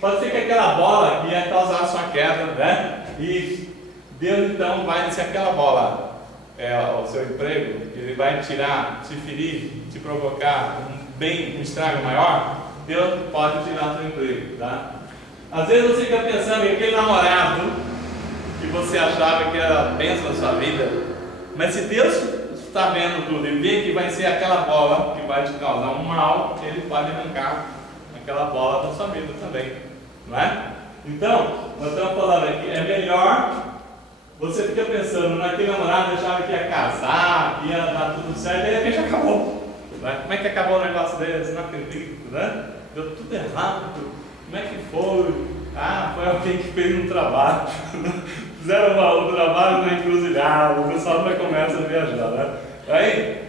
Pode ser que aquela bola ia causar a sua queda, né? E Deus então vai, se aquela bola é o seu emprego, ele vai tirar, te ferir, te provocar um estrago maior, Deus pode tirar seu emprego, tá? Às vezes você fica pensando em aquele namorado que você achava que era a bênção da sua vida, mas se Deus está vendo tudo e vê que vai ser aquela bola que vai te causar um mal, Ele pode arrancar aquela bola da sua vida também, não é? Então, nós estamos falando aqui, é melhor, você fica pensando naquele namorado, achava que ia casar, que ia dar tudo certo, e de repente acabou. Né? Como é que acabou o negócio dele? Não acredito, né? Deu tudo errado. Como é que foi? Foi alguém que fez um trabalho. Fizeram um trabalho na encruzilhada, o pessoal vai começar a viajar, né? Aí,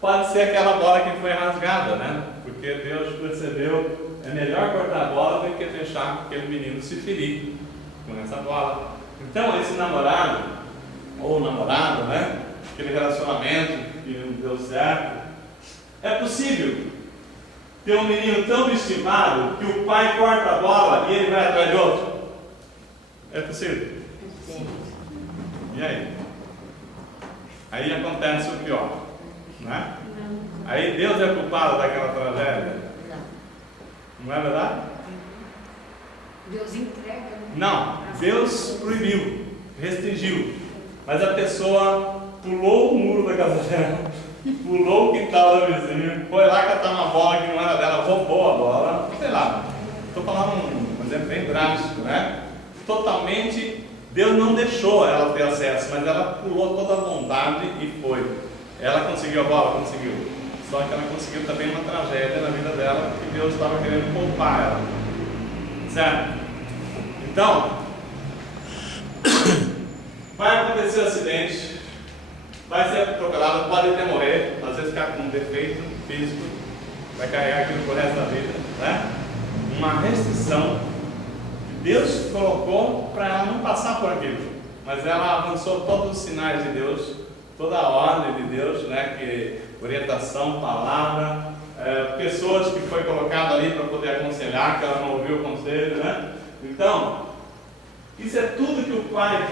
pode ser aquela bola que foi rasgada, né? Porque Deus percebeu, é melhor cortar a bola do que deixar aquele menino se ferir com essa bola. Então, esse namorado, ou namorada, né? Aquele relacionamento que não deu certo, é possível ter um menino tão estimado que o pai corta a bola e ele vai atrás de outro? É possível? Sim. E aí? Aí acontece o pior, né? Aí Deus é culpado daquela tragédia? Não. Não é verdade? Deus entrega, né? Não, Deus proibiu, restringiu. Mas a pessoa pulou o muro da casa dela, pulou o quintal da vizinha, foi lá catar uma bola que não era dela, roubou a bola, sei lá. Estou falando um exemplo bem drástico, né? Totalmente, Deus não deixou ela ter acesso, mas ela pulou toda a vontade e foi. Ela conseguiu a bola? Conseguiu. Só que ela conseguiu também uma tragédia na vida dela, que Deus estava querendo poupar ela. Certo? Então, vai acontecer um acidente, vai ser atropelado, pode até morrer, às vezes ficar com um defeito físico, vai carregar aquilo por resto da vida, né? Uma restrição que Deus colocou para ela não passar por aquilo, mas ela avançou todos os sinais de Deus, toda a ordem de Deus, né? Que orientação, palavra, pessoas que foi colocado ali para poder aconselhar, que ela não ouviu o conselho, né? Então, isso é tudo que o pai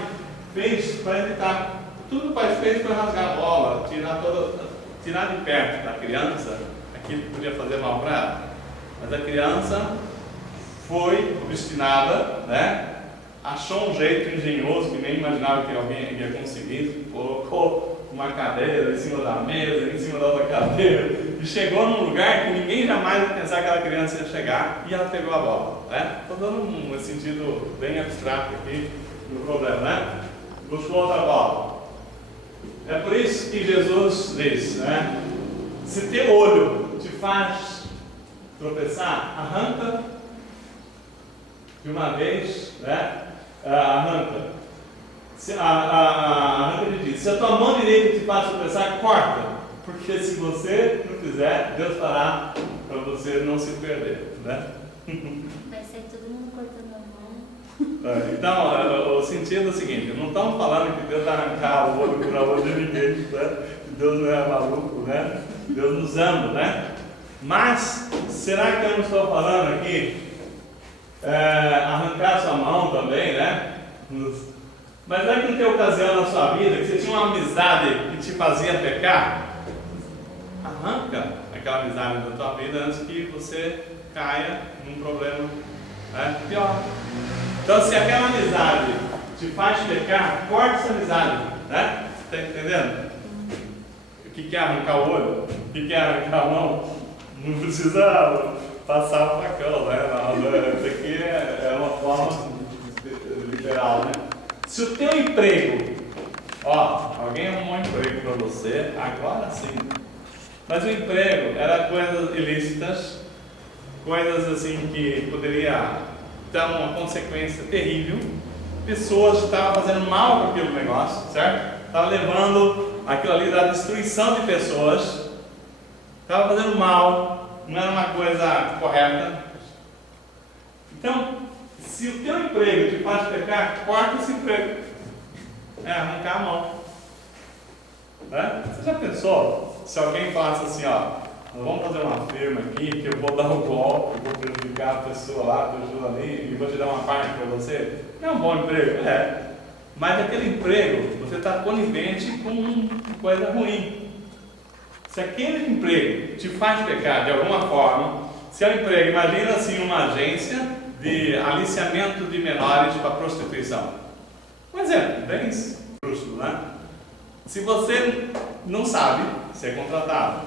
fez para evitar. Tudo que o pai fez foi rasgar a bola, tirar de perto da criança aquilo que podia fazer mal para ela. Mas a criança foi obstinada, né? Achou um jeito engenhoso que nem imaginava que alguém ia conseguir, colocou uma cadeira em cima da mesa, em cima da outra cadeira, e chegou num lugar que ninguém jamais ia pensar que aquela criança ia chegar, e ela pegou a bola, né? Estou dando um sentido bem abstrato aqui no problema, né? Buscou outra bola. É por isso que Jesus diz, né? Se teu olho te faz tropeçar, arranca de uma vez, né? Arranca. Arranca ele diz: se a tua mão direita te faz tropeçar, corta, porque se você não fizer, Deus fará para você não se perder, né? Vai ser todo mundo cortando a mão. Então, o sentido é o seguinte: não estamos falando que Deus vai arrancar o olho para o olho de ninguém, né? Que Deus não é maluco, né? Deus nos ama, né? Mas, será que eu não estou falando aqui arrancar sua mão também, né? Mas não é que não tem ocasião na sua vida que você tinha uma amizade que te fazia pecar? Arranca aquela amizade da tua vida antes que você caia num problema pior. Então, se aquela amizade te faz pecar, corta essa amizade, né? Está entendendo? O que é arrancar o olho? O que é arrancar a mão? Não precisa passar o facão, né? Isso aqui é uma forma literal, né? Se o teu emprego, alguém arrumou um emprego para você, agora sim. Mas o emprego era coisas ilícitas, coisas assim que poderia ter uma consequência terrível. Pessoas estavam fazendo mal com aquele negócio, certo? Estavam levando aquilo ali da destruição de pessoas, estavam fazendo mal, não era uma coisa correta. Então, se o teu emprego te faz pecar, corta esse emprego. Arrancar a mão. Né? Você já pensou? Se alguém falasse assim, nós vamos fazer uma firma aqui, que eu vou dar um golpe, vou prejudicar a pessoa lá, a pessoa ali, e vou te dar uma parte para você. É um bom emprego? Mas aquele emprego, você está conivente com coisa ruim. Se aquele emprego te faz pecar de alguma forma, se é um emprego, imagina assim uma agência de aliciamento de menores para prostituição. Um exemplo, bem justo, né? Se você não sabe, você é contratado.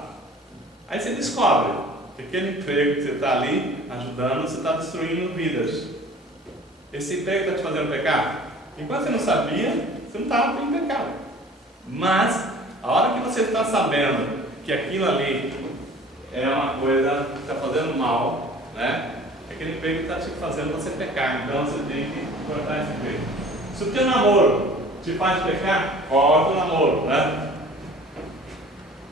Aí você descobre que aquele emprego que você está ali ajudando, você está destruindo vidas. Esse emprego está te fazendo pecar? Enquanto você não sabia, você não estava em pecado. Mas, a hora que você está sabendo que aquilo ali é uma coisa que está fazendo mal, né? Aquele emprego está te fazendo você pecar, então você tem que cortar esse emprego. Se o teu namoro te faz pecar, corta o namoro, né?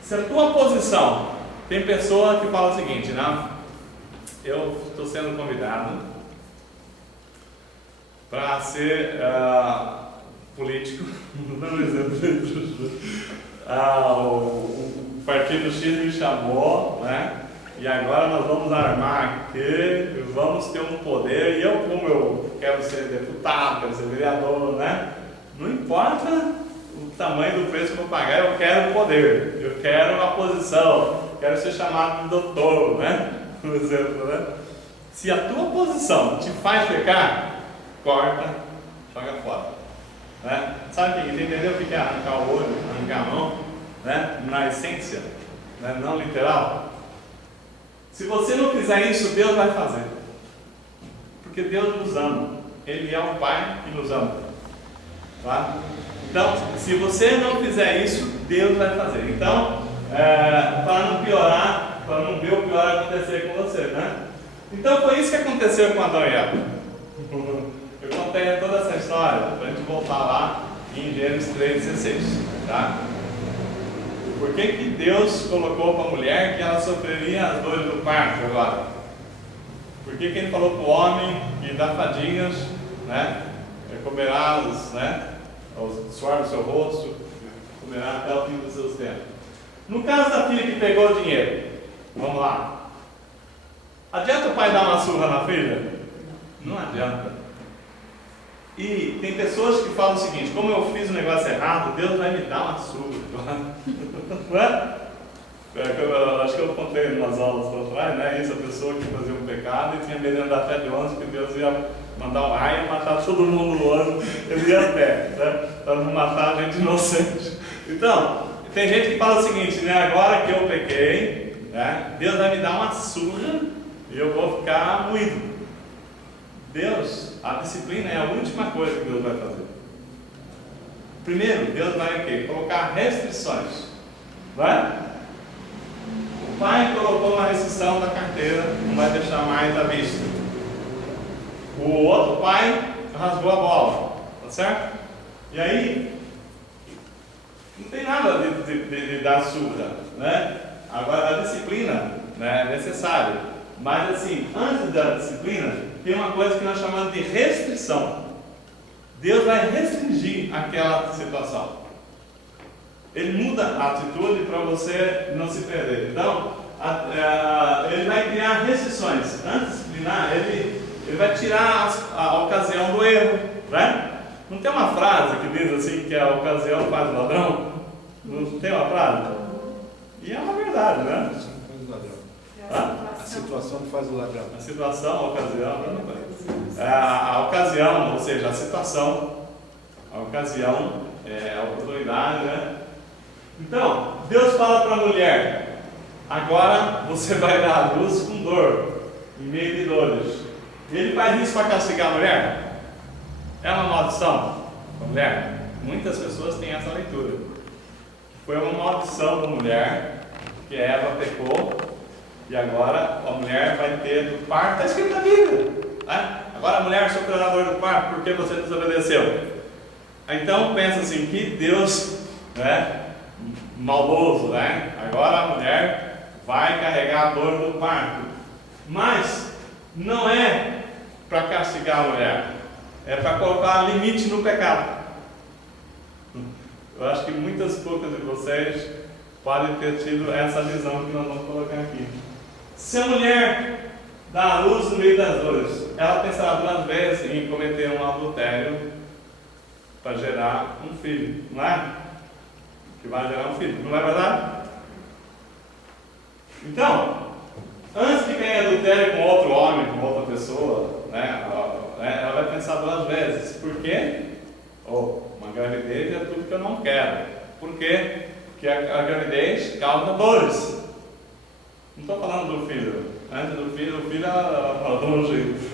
Se a tua posição, tem pessoa que fala o seguinte, né? Eu estou sendo convidado para ser político, não dando exemplo, o partido X me chamou, né? E agora nós vamos armar aqui, vamos ter um poder, e eu, como eu quero ser deputado, quero ser vereador, né? Não importa o tamanho do preço que eu vou pagar, eu quero o poder, eu quero a posição, quero ser chamado de doutor, né? Por exemplo, né? Se a tua posição te faz pecar, corta, joga fora. Né? Sabe o que entendeu o que é arrancar o olho, arrancar a mão? Né? Na essência, né? Não literal. Se você não fizer isso, Deus vai fazer. Porque Deus nos ama. Ele é o Pai que nos ama. Tá? Então, se você não fizer isso, Deus vai fazer. Então, para não piorar, para não ver o pior acontecer com você, né? Então foi isso que aconteceu com Adão e Eva. Eu contei toda essa história para a gente voltar lá em Gênesis 3,16, tá? Por que Deus colocou para a mulher que ela sofreria as dores do parto agora? Por que Ele falou para o homem que dá fadigas, né? Comerá né? O suor do seu rosto, comerá até o fim dos seus tempos. No caso da filha que pegou o dinheiro, vamos lá. Adianta o pai dar uma surra na filha? Não adianta. E tem pessoas que falam o seguinte: como eu fiz um negócio errado, Deus vai me dar uma surra. Não é? Acho que eu contei em umas aulas para trás, né? Isso, a pessoa que fazia um pecado e tinha medo de andar até de ônibus, porque Deus ia mandar um raio e matar todo mundo no ônibus, ele ia a pé, né? Para não matar a gente inocente. Então, tem gente que fala o seguinte, né? Agora que eu pequei, né? Deus vai me dar uma surra e eu vou ficar moído. Deus, a disciplina é a última coisa que Deus vai fazer. Primeiro, Deus vai o quê? Colocar restrições. Não é? O pai colocou uma restrição na carteira, não vai deixar mais à vista. O outro pai rasgou a bola, tá certo? E aí, não tem nada de dar surra, né? Agora, a disciplina, né, é necessária. Mas assim, antes da disciplina, tem uma coisa que nós chamamos de restrição. Deus vai restringir aquela situação. Ele muda a atitude para você não se perder. Então, ele vai criar restrições. Antes de disciplinar, ele vai tirar a ocasião do erro, né? Não tem uma frase que diz assim que a ocasião faz o ladrão? Não tem uma frase? E é uma verdade, né? A situação que faz o ladrão. A situação, a ocasião, a ocasião, ou seja, a situação, a ocasião, a oportunidade, né? Então, Deus fala para a mulher: agora você vai dar à luz com dor, em meio de dores. E Ele faz isso para castigar a mulher? É uma maldição para a mulher? Muitas pessoas têm essa leitura. Foi uma maldição da mulher, que Eva pecou. E agora a mulher vai ter do parto, está escrito na Bíblia. Né? Agora a mulher sofrerá dor do parto porque você desobedeceu. Então pensa assim, que Deus, né, maldoso, né? Agora a mulher vai carregar a dor do parto. Mas não é para castigar a mulher, é para colocar limite no pecado. Eu acho que muitas poucas de vocês podem ter tido essa visão que nós vamos colocar aqui. Se a mulher dá a luz no meio das dores, ela pensará duas vezes em cometer um adultério para gerar um filho, não é? Que vai gerar um filho, não é verdade? Então, antes de cair em adultério com outro homem, com outra pessoa, né, ela vai pensar duas vezes. Por quê? Uma gravidez é tudo que eu não quero. Por quê? Porque a gravidez causa dores. Não estou falando do filho. Antes do filho, o filho ela dá um jeito.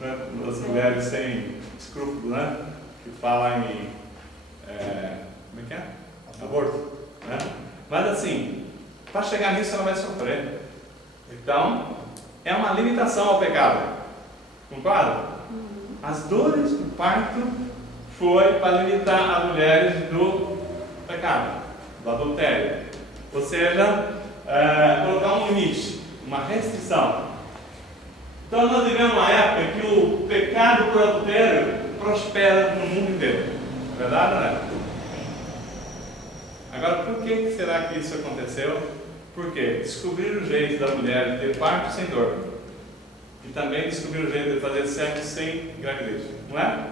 Né? As mulheres sem escrúpulo, né? Que falam em. Como é que é? Aborto. Né? Mas assim, para chegar nisso ela vai sofrer. Então, é uma limitação ao pecado. Concorda? As dores do parto foi para limitar as mulheres do pecado, do adultério. Ou seja, colocar um limite, uma restrição. Então nós vivemos uma época que o pecado por adultério prospera no mundo inteiro. É verdade, não é? Agora, por que será que isso aconteceu? Porque descobriram o jeito da mulher de ter parto sem dor. E também descobriram o jeito de fazer sexo sem gravidez. Não é?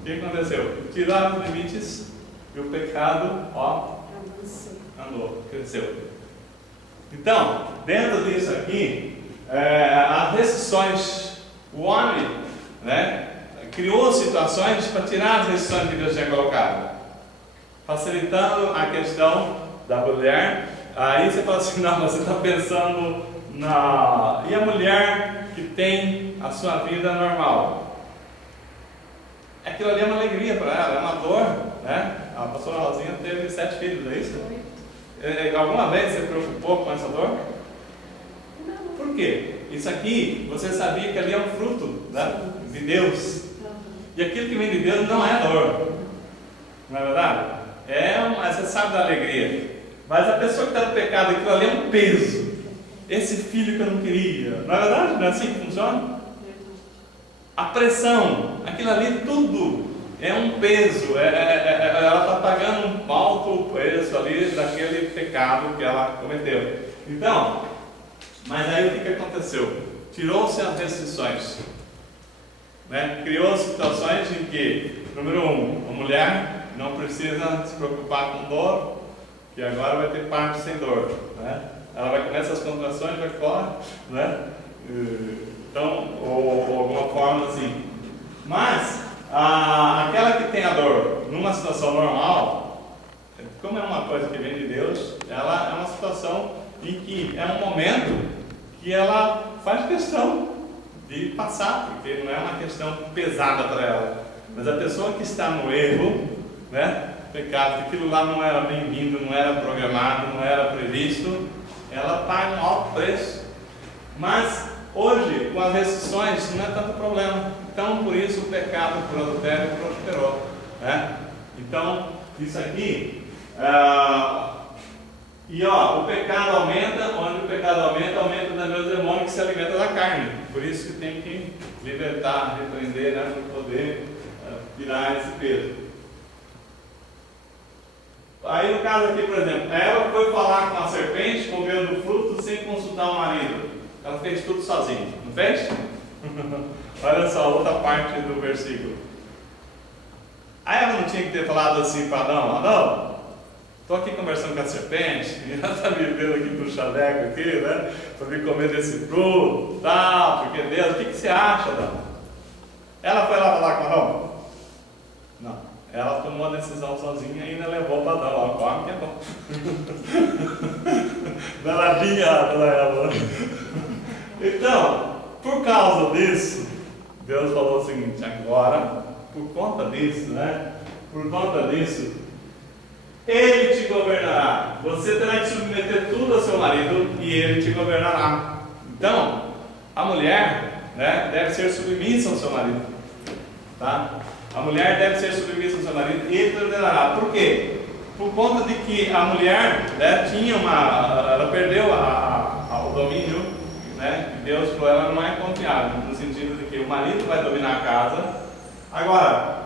O que aconteceu? Tiraram os limites e o pecado, andou, cresceu. Então, dentro disso aqui, as restrições, o homem, né, criou situações para tirar as restrições que Deus tinha colocado, facilitando a questão da mulher. Aí você fala assim, não, mas você está pensando na... E a mulher que tem a sua vida normal? Aquilo ali é uma alegria para ela, é uma dor, né? A pastora Rosinha teve 7 filhos, é isso? Alguma vez você se preocupou com essa dor? Não. Por quê? Isso aqui, você sabia que ali é um fruto, né, de Deus. E aquilo que vem de Deus não é dor. Não é verdade? Você sabe da alegria. Mas a pessoa que está no pecado, aquilo ali é um peso. Esse filho que eu não queria. Não é verdade? Não é assim que funciona? A pressão, aquilo ali tudo é um peso. Ela está pagando um alto preço ali daquele pecado que ela cometeu. Então, mas aí o que aconteceu? Tirou-se as restrições, né? Criou situações em que, número 1, a mulher não precisa se preocupar com dor, que agora vai ter parto sem dor, né? Ela vai começar as contrações, vai fora, né? Então, ou alguma forma assim. Mas aquela que tem a dor numa situação normal, como é uma coisa que vem de Deus, ela é uma situação em que é um momento que ela faz questão de passar, porque não é uma questão pesada para ela. Mas a pessoa que está no erro, né, pecado, que aquilo lá não era bem-vindo, não era programado, não era previsto, ela paga um alto preço. Mas hoje, com as restrições, não é tanto problema. Então, por isso, o pecado por adultério prosperou, né? Então, isso aqui, o pecado aumenta, onde o pecado aumenta, aumenta também o demônio que se alimenta da carne. Por isso que tem que libertar, repreender, né, para poder tirar esse peso. Aí no caso aqui, por exemplo, ela foi falar com a serpente, comeu do fruto sem consultar o marido. Ela fez tudo sozinha, não fez? Olha só, outra parte do versículo. Aí ela não tinha que ter falado assim para Adão, estou aqui conversando com a serpente, e ela está me vendo aqui pro chaveco aqui, né? Para me comer desse fruto, tal, porque Deus, o que você acha, Adão? Ela foi lá falar com Adão? Não. Ela tomou a decisão sozinha e ainda levou para Adão. Ela come que é bom. Danadinha para ela. Então, por causa disso, Deus falou o seguinte: agora, por conta disso, né? Por conta disso, Ele te governará. Você terá que submeter tudo ao seu marido e ele te governará. Então, a mulher, né, deve ser submissa ao seu marido. Tá? A mulher deve ser submissa ao seu marido e ele te ordenará. Por quê? Por conta de que a mulher, né, ela perdeu o domínio, né, que Deus falou, ela não é confiável, no sentido de que o marido vai dominar a casa. Agora,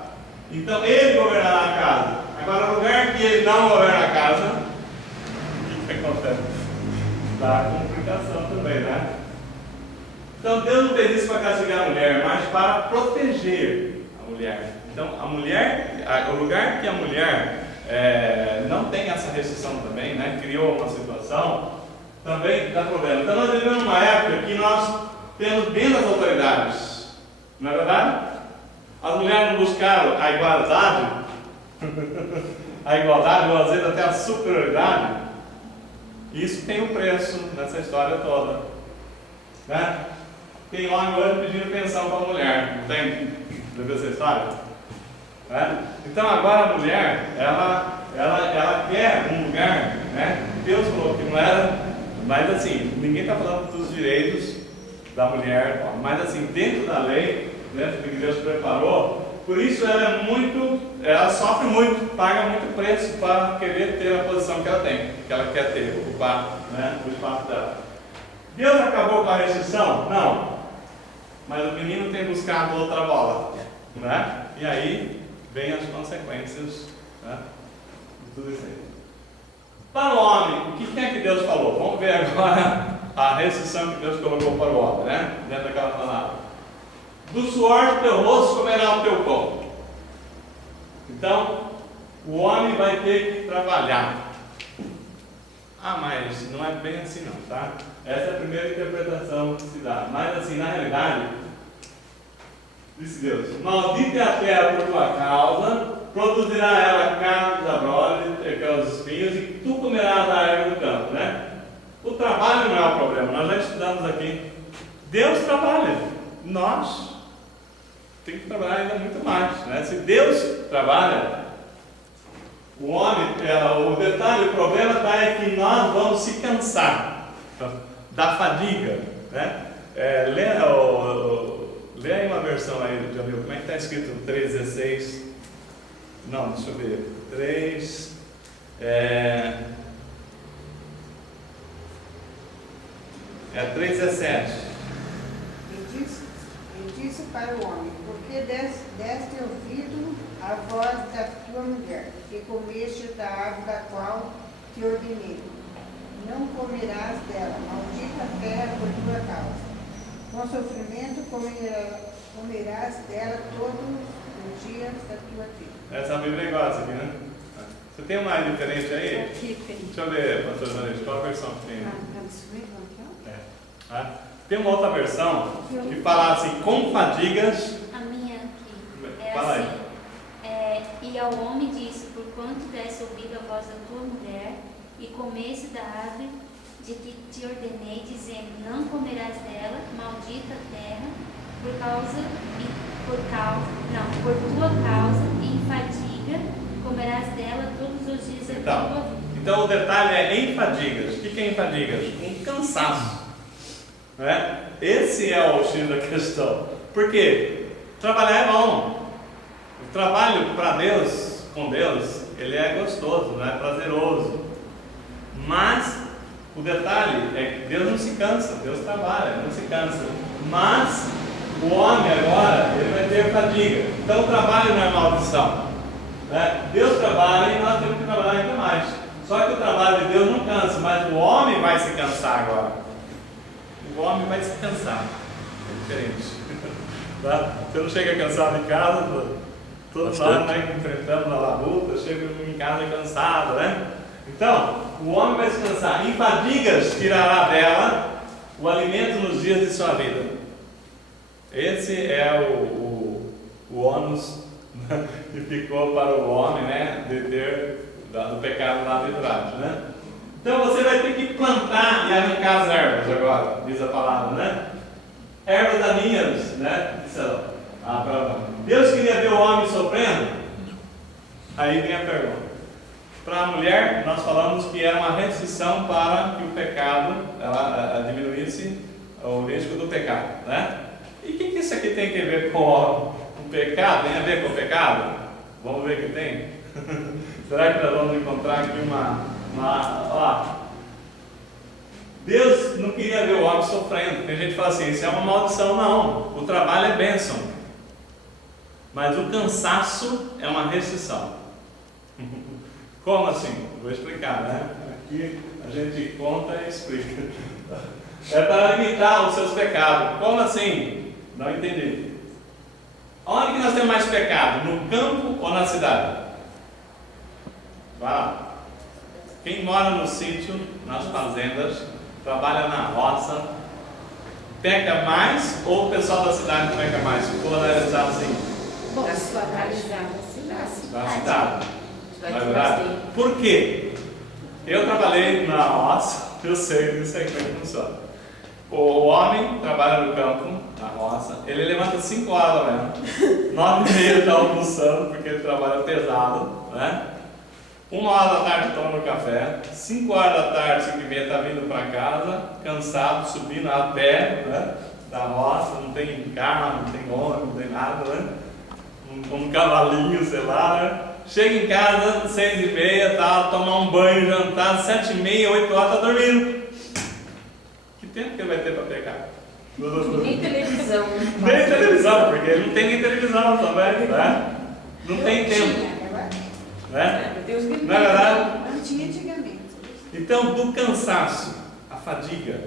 então ele governará a casa. Agora, no lugar que ele não governa a casa, o que acontece? Dá complicação também, né? Então Deus não fez isso para castigar a mulher, mas para proteger a mulher. Então a mulher, o lugar que a mulher não tem essa restrição também, né? Criou uma situação, também dá problema. Então nós vivemos uma época que nós temos dentro das autoridades, não é verdade? As mulheres não buscaram a igualdade, ou às vezes até a superioridade. Isso tem um preço nessa história toda, né? Tem homem hoje pedindo pensão para a mulher, não tem? Lembra essa história? Né? Então agora a mulher, ela quer um lugar, né? Deus falou que não era, mas assim, ninguém está falando dos direitos da mulher, mas assim, dentro da lei, dentro do que Deus preparou, por isso ela sofre muito, paga muito preço para querer ter a posição que ela tem, que ela quer ter, ocupar, né, o espaço dela. Deus acabou com a restrição? Não. Mas o menino tem buscado outra bola, né? E aí vem as consequências, né, de tudo isso aí. Para o homem, o que é que Deus falou? Vamos ver agora a restrição que Deus colocou para o homem, né? Dentro daquela palavra. Do suor do teu rosto comerá o teu pão. Então, o homem vai ter que trabalhar. Ah, mas não é bem assim não, tá? Essa é a primeira interpretação que se dá. Mas assim, na realidade, disse Deus: maldita é a terra por tua causa, produzirá ela carne dos abrolhos e aqueles espinhos, e tu comerás a erva do campo, né? O trabalho não é o problema, nós já estudamos aqui. Deus trabalha, nós temos que trabalhar ainda muito mais, né? Se Deus trabalha, o homem, o detalhe, o problema está é que nós vamos se cansar da fadiga, né? Lê aí uma versão aí, Jamil, como é que está escrito 3,16? Não, deixa eu ver. 3. 3,17. E disse para o homem: por que deste ouvido à voz da tua mulher, e comeste da árvore da qual te ordenei? Não comerás dela, maldita a terra por tua causa. Com sofrimento comerás dela todos os dias da tua vida. Essa Bíblia é igual essa aqui, né? Você tem uma diferente aí? Deixa eu ver, pastor Vanessa, qual a versão que tem? Tem uma outra versão que fala assim, com fadigas. A minha aqui Fala assim, e ao homem disse: porquanto desse ouvido à voz da tua mulher, e comesse da árvore de que te ordenei, dizendo: não comerás dela, maldita a terra, por tua causa, e em fadiga comerás dela todos os dias da tua vida. Então o detalhe é em fadigas. O que é em fadigas? Um cansaço. Né? Esse é o X da questão. Por quê? Trabalhar é bom. O trabalho para Deus, com Deus, ele é gostoso, é prazeroso. Mas o detalhe é que Deus não se cansa, Deus trabalha, não se cansa. Mas o homem agora, ele vai ter fadiga. Então o trabalho não é maldição, né? Deus trabalha e nós temos que trabalhar ainda mais. Só que o trabalho de Deus não cansa, mas o homem vai se cansar agora. O homem vai se cansar. É diferente. Tá? Você não chega cansado em casa, todos nós, né, enfrentamos a labuta, chega em casa cansado, né? Então, o homem vai se cansar. Em fadigas tirará dela o alimento nos dias de sua vida. Esse é o ônus que ficou para o homem, né, de ter do pecado lá de trás, né? Então você vai ter que plantar e arrancar as ervas agora, diz a palavra, né? Ervas daninhas, né? Deus queria ver o homem sofrendo? Aí vem a pergunta. Para a mulher, nós falamos que era uma restrição para que o pecado diminuísse o risco do pecado, né? E o que isso aqui tem a ver com o pecado? Tem a ver com o pecado? Vamos ver o que tem? Será que nós vamos encontrar aqui Deus não queria ver o homem sofrendo. Tem gente que fala assim, isso é uma maldição. Não, o trabalho é bênção, mas o cansaço é uma restrição. Como assim? Vou explicar, né? Aqui a gente conta e explica. É para limitar os seus pecados. Como assim? Não entendi. Onde que nós temos mais pecado? No campo ou na cidade? Vai lá. Quem mora no sítio, nas fazendas, trabalha na roça, peca mais, ou o pessoal da cidade peca mais? Se for analisar assim. Bom, se for analisar Na cidade. Não é verdade? Por quê? Eu trabalhei na roça, eu sei como é que funciona. O homem trabalha no campo, na roça, ele levanta 5 horas da manhã, 9h30 está almoçando, porque ele trabalha pesado, né? 1 hora da tarde toma um café, 5 horas da tarde, 5h30 está vindo para casa, cansado, subindo a pé, né? Da roça, não tem carro, não tem ônibus, não tem nada, né? Um cavalinho, sei lá, né? Chega em casa, 6h30, tá, tomar um banho, jantar, 7h30, 8 horas, está dormindo. Que tempo que ele vai ter para pecar? Nem televisão. Nem televisão, porque ele não tem nem televisão também, né? Não tem tempo. Né? Não é verdade? Não tinha antigamente. Então, do cansaço, a fadiga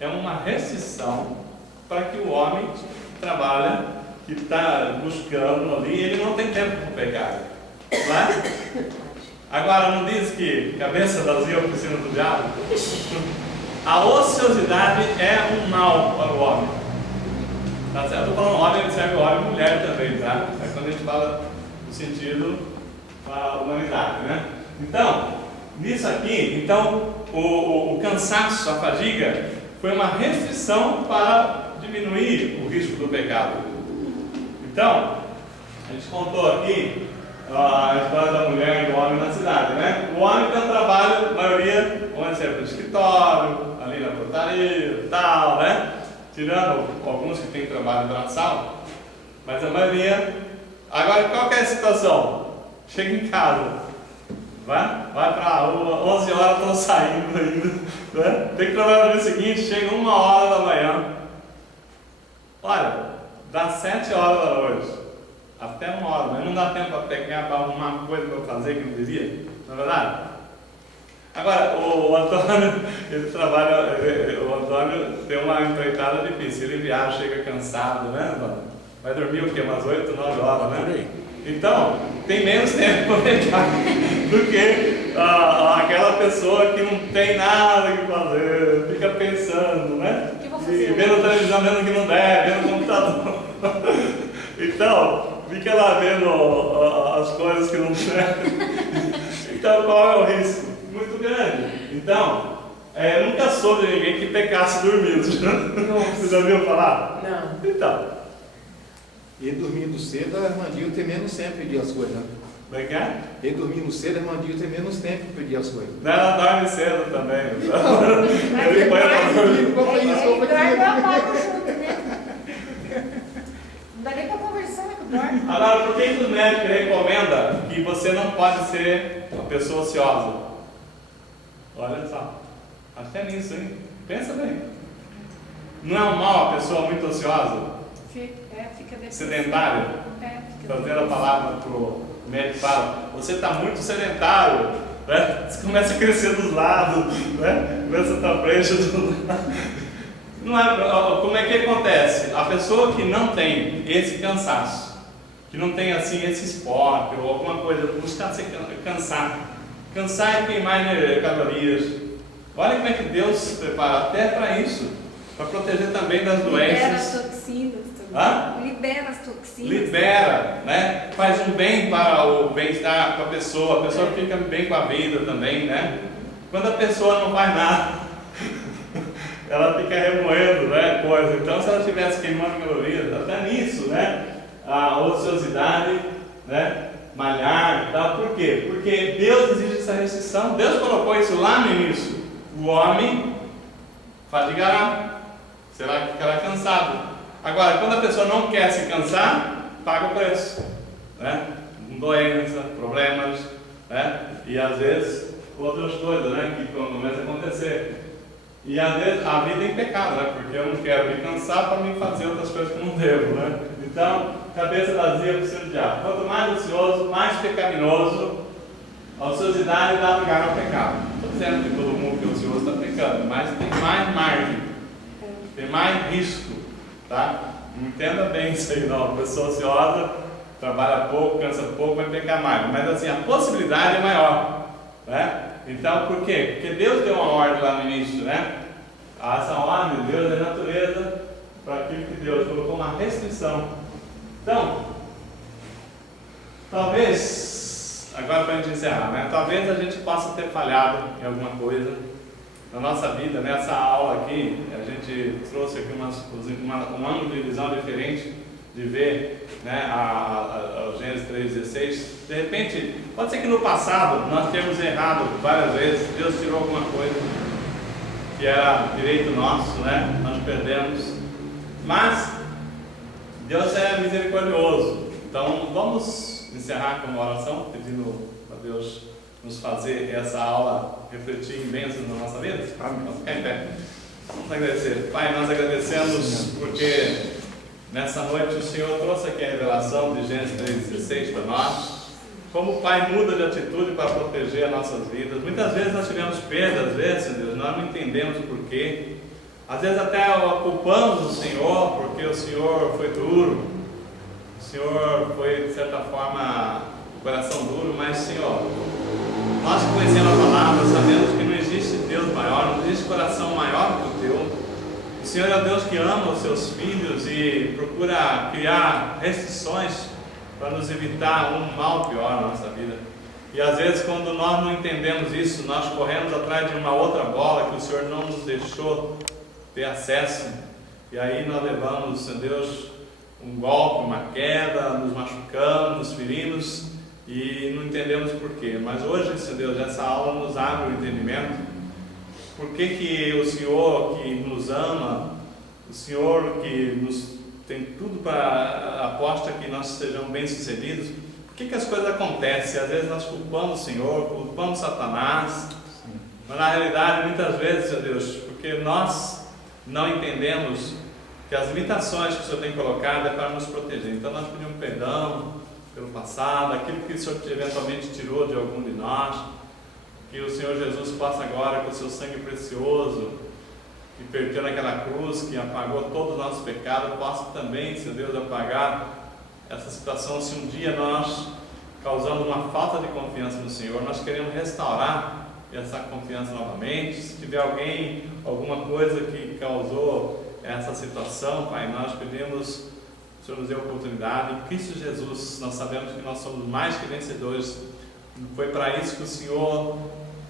é uma restrição para que o homem trabalha, que está buscando ali, ele não tem tempo para pecar. Não é? Agora, não diz que cabeça vazia é oficina do diabo? A ociosidade é um mal para o homem. Tá certo? Eu estou falando homem, ele serve homem e mulher também, tá? É quando a gente fala no sentido da humanidade, né? Então, nisso aqui, então, o cansaço, a fadiga, foi uma restrição para diminuir o risco do pecado. Então, a gente contou aqui a história da mulher e do homem na cidade, né? O homem tem um trabalho, a maioria, vamos dizer, no escritório, ali na portaria e tal, né? Tirando alguns que têm trabalho braçal, mas a maioria. Agora, qual que é a situação? Chega em casa, vai para a rua, 11 horas estão saindo ainda, né? Tem que trabalhar no dia seguinte, chega 1h da manhã. Olha, dá 7 horas da noite. Até 1h, mas não dá tempo para pegar, para arrumar coisa para fazer que não devia, não é verdade? Agora, o Antônio, ele trabalha, o Antônio tem uma empreitada difícil, ele viaja, chega cansado, né, Antônio? Vai dormir o quê? Umas 8, 9 horas, né? Então, tem menos tempo para pegar do que aquela pessoa que não tem nada que fazer, fica pensando, né? O que eu vou fazer? E vendo televisão, vendo que não deve, vendo computador. Então, fica lá vendo as coisas que não devem. Então, qual é o risco? Muito grande. Então, eu nunca soube de ninguém que pecasse dormindo. Você já ouviu falar? Não. Então. E dormindo cedo, a irmã Dilma tem menos tempo para pedir as coisas, né? Como é que é? E dormindo cedo, a irmã Dilma tem menos tempo para pedir as coisas. Ela dorme cedo também. Ele põe ela dormir. Não dá nem para conversar, né, com o dorme. Agora, por que o médico recomenda que você não pode ser uma pessoa ociosa? Olha só. Até nisso, hein? Pensa bem. Não é um mal a pessoa muito ociosa? Fica Sedentária? Trazendo a palavra para o médico, fala, você está muito sedentário, né? Você começa a crescer dos lados, né? Começa a estar preencha do lado. Não é, como é que acontece? A pessoa que não tem esse cansaço, que não tem assim esse esporte ou alguma coisa, buscar se cansar. Cansar e queimar calorias. Olha como é que Deus se prepara até para isso, para proteger também das doenças. Libera as toxinas também. Hã? Libera as toxinas. Libera, né? Faz um bem para o bem-estar com a pessoa fica bem com a vida também, né? Quando a pessoa não faz nada, ela fica remoendo, né, coisa. Então, se ela estivesse queimando calorias, até nisso, né? A ociosidade, né? Malhar e tal. Por quê? Porque Deus exige essa restrição. Deus colocou isso lá no início. O homem fadigará, será que ficará cansado. Agora, quando a pessoa não quer se cansar, paga o preço, né? Doença, problemas, né? E às vezes outras coisas, né? Que começam a acontecer. E às vezes a vida é em pecado, né? Porque eu não quero me cansar para me fazer outras coisas que eu não devo, né? Então, cabeça vazia para o seu diabo. Quanto mais ocioso, mais pecaminoso, a ociosidade dá lugar ao pecado. Não estou dizendo que todo mundo que é ocioso está pecando, mas tem mais margem, tem mais risco, tá? Não entenda bem isso aí não. A pessoa ociosa trabalha pouco, cansa pouco, vai pecar mais. Mas assim, a possibilidade é maior, né? Então, por quê? Porque Deus deu uma ordem lá no início, né? Essa ordem de Deus é natureza para aquilo que Deus colocou uma restrição. Então, talvez, agora para a gente encerrar, né? Talvez a gente possa ter falhado em alguma coisa na nossa vida. Nessa aula aqui, a gente trouxe aqui um ângulo de visão diferente de ver, né, a Gênesis 3,16. De repente, pode ser que no passado nós temos errado várias vezes, Deus tirou alguma coisa que era direito nosso, né? Nós perdemos, mas Deus é misericordioso. Então vamos encerrar com uma oração, pedindo a Deus nos fazer essa aula refletir em bênçãos na nossa vida. Vamos ficar em pé. Vamos agradecer. Pai, nós agradecemos porque nessa noite o Senhor trouxe aqui a revelação de Gênesis 3,16 para nós. Como o Pai muda de atitude para proteger as nossas vidas. Muitas vezes nós tivemos perda, às vezes, Deus, nós não entendemos o porquê. Às vezes até culpamos o Senhor porque o Senhor foi duro. O Senhor foi, de certa forma, coração duro, mas Senhor, Nós que conhecemos a palavra, sabemos que não existe Deus maior, não existe coração maior que o teu. O Senhor é o Deus que ama os seus filhos e procura criar restrições para nos evitar um mal pior na nossa vida. E às vezes, quando nós não entendemos isso, nós corremos atrás de uma outra bola que o Senhor não nos deixou ter acesso. E aí nós levamos, Senhor Deus, um golpe, uma queda, nos machucamos, nos ferimos e não entendemos porquê. Mas hoje, Senhor Deus, essa aula nos abre o entendimento. Por que o Senhor que nos ama, o Senhor que nos tem tudo para aposta que nós sejamos bem-sucedidos, por que as coisas acontecem? Às vezes nós culpamos o Senhor, culpamos Satanás, mas na realidade, muitas vezes, Senhor Deus, porque nós não entendemos que as limitações que o Senhor tem colocado é para nos proteger. Então nós pedimos perdão pelo passado, aquilo que o Senhor eventualmente tirou de algum de nós, que o Senhor Jesus possa agora, com o seu sangue precioso, que perdeu naquela cruz, que apagou todos os nossos pecados, possa também, Senhor Deus, apagar essa situação. Se um dia nós causamos uma falta de confiança no Senhor, nós queremos restaurar essa confiança novamente. Se tiver alguém, alguma coisa que causou essa situação, Pai, nós pedimos, o Senhor nos dê a oportunidade. Em Cristo Jesus, nós sabemos que nós somos mais que vencedores. Foi para isso que o Senhor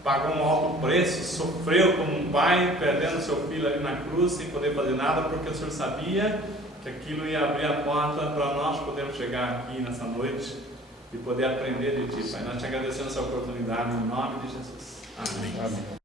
pagou um alto preço, sofreu como um pai, perdendo seu filho ali na cruz, sem poder fazer nada, porque o Senhor sabia que aquilo ia abrir a porta para nós podermos chegar aqui nessa noite e poder aprender de Ti, Pai. Nós te agradecemos essa oportunidade, em nome de Jesus. Amém. Amém.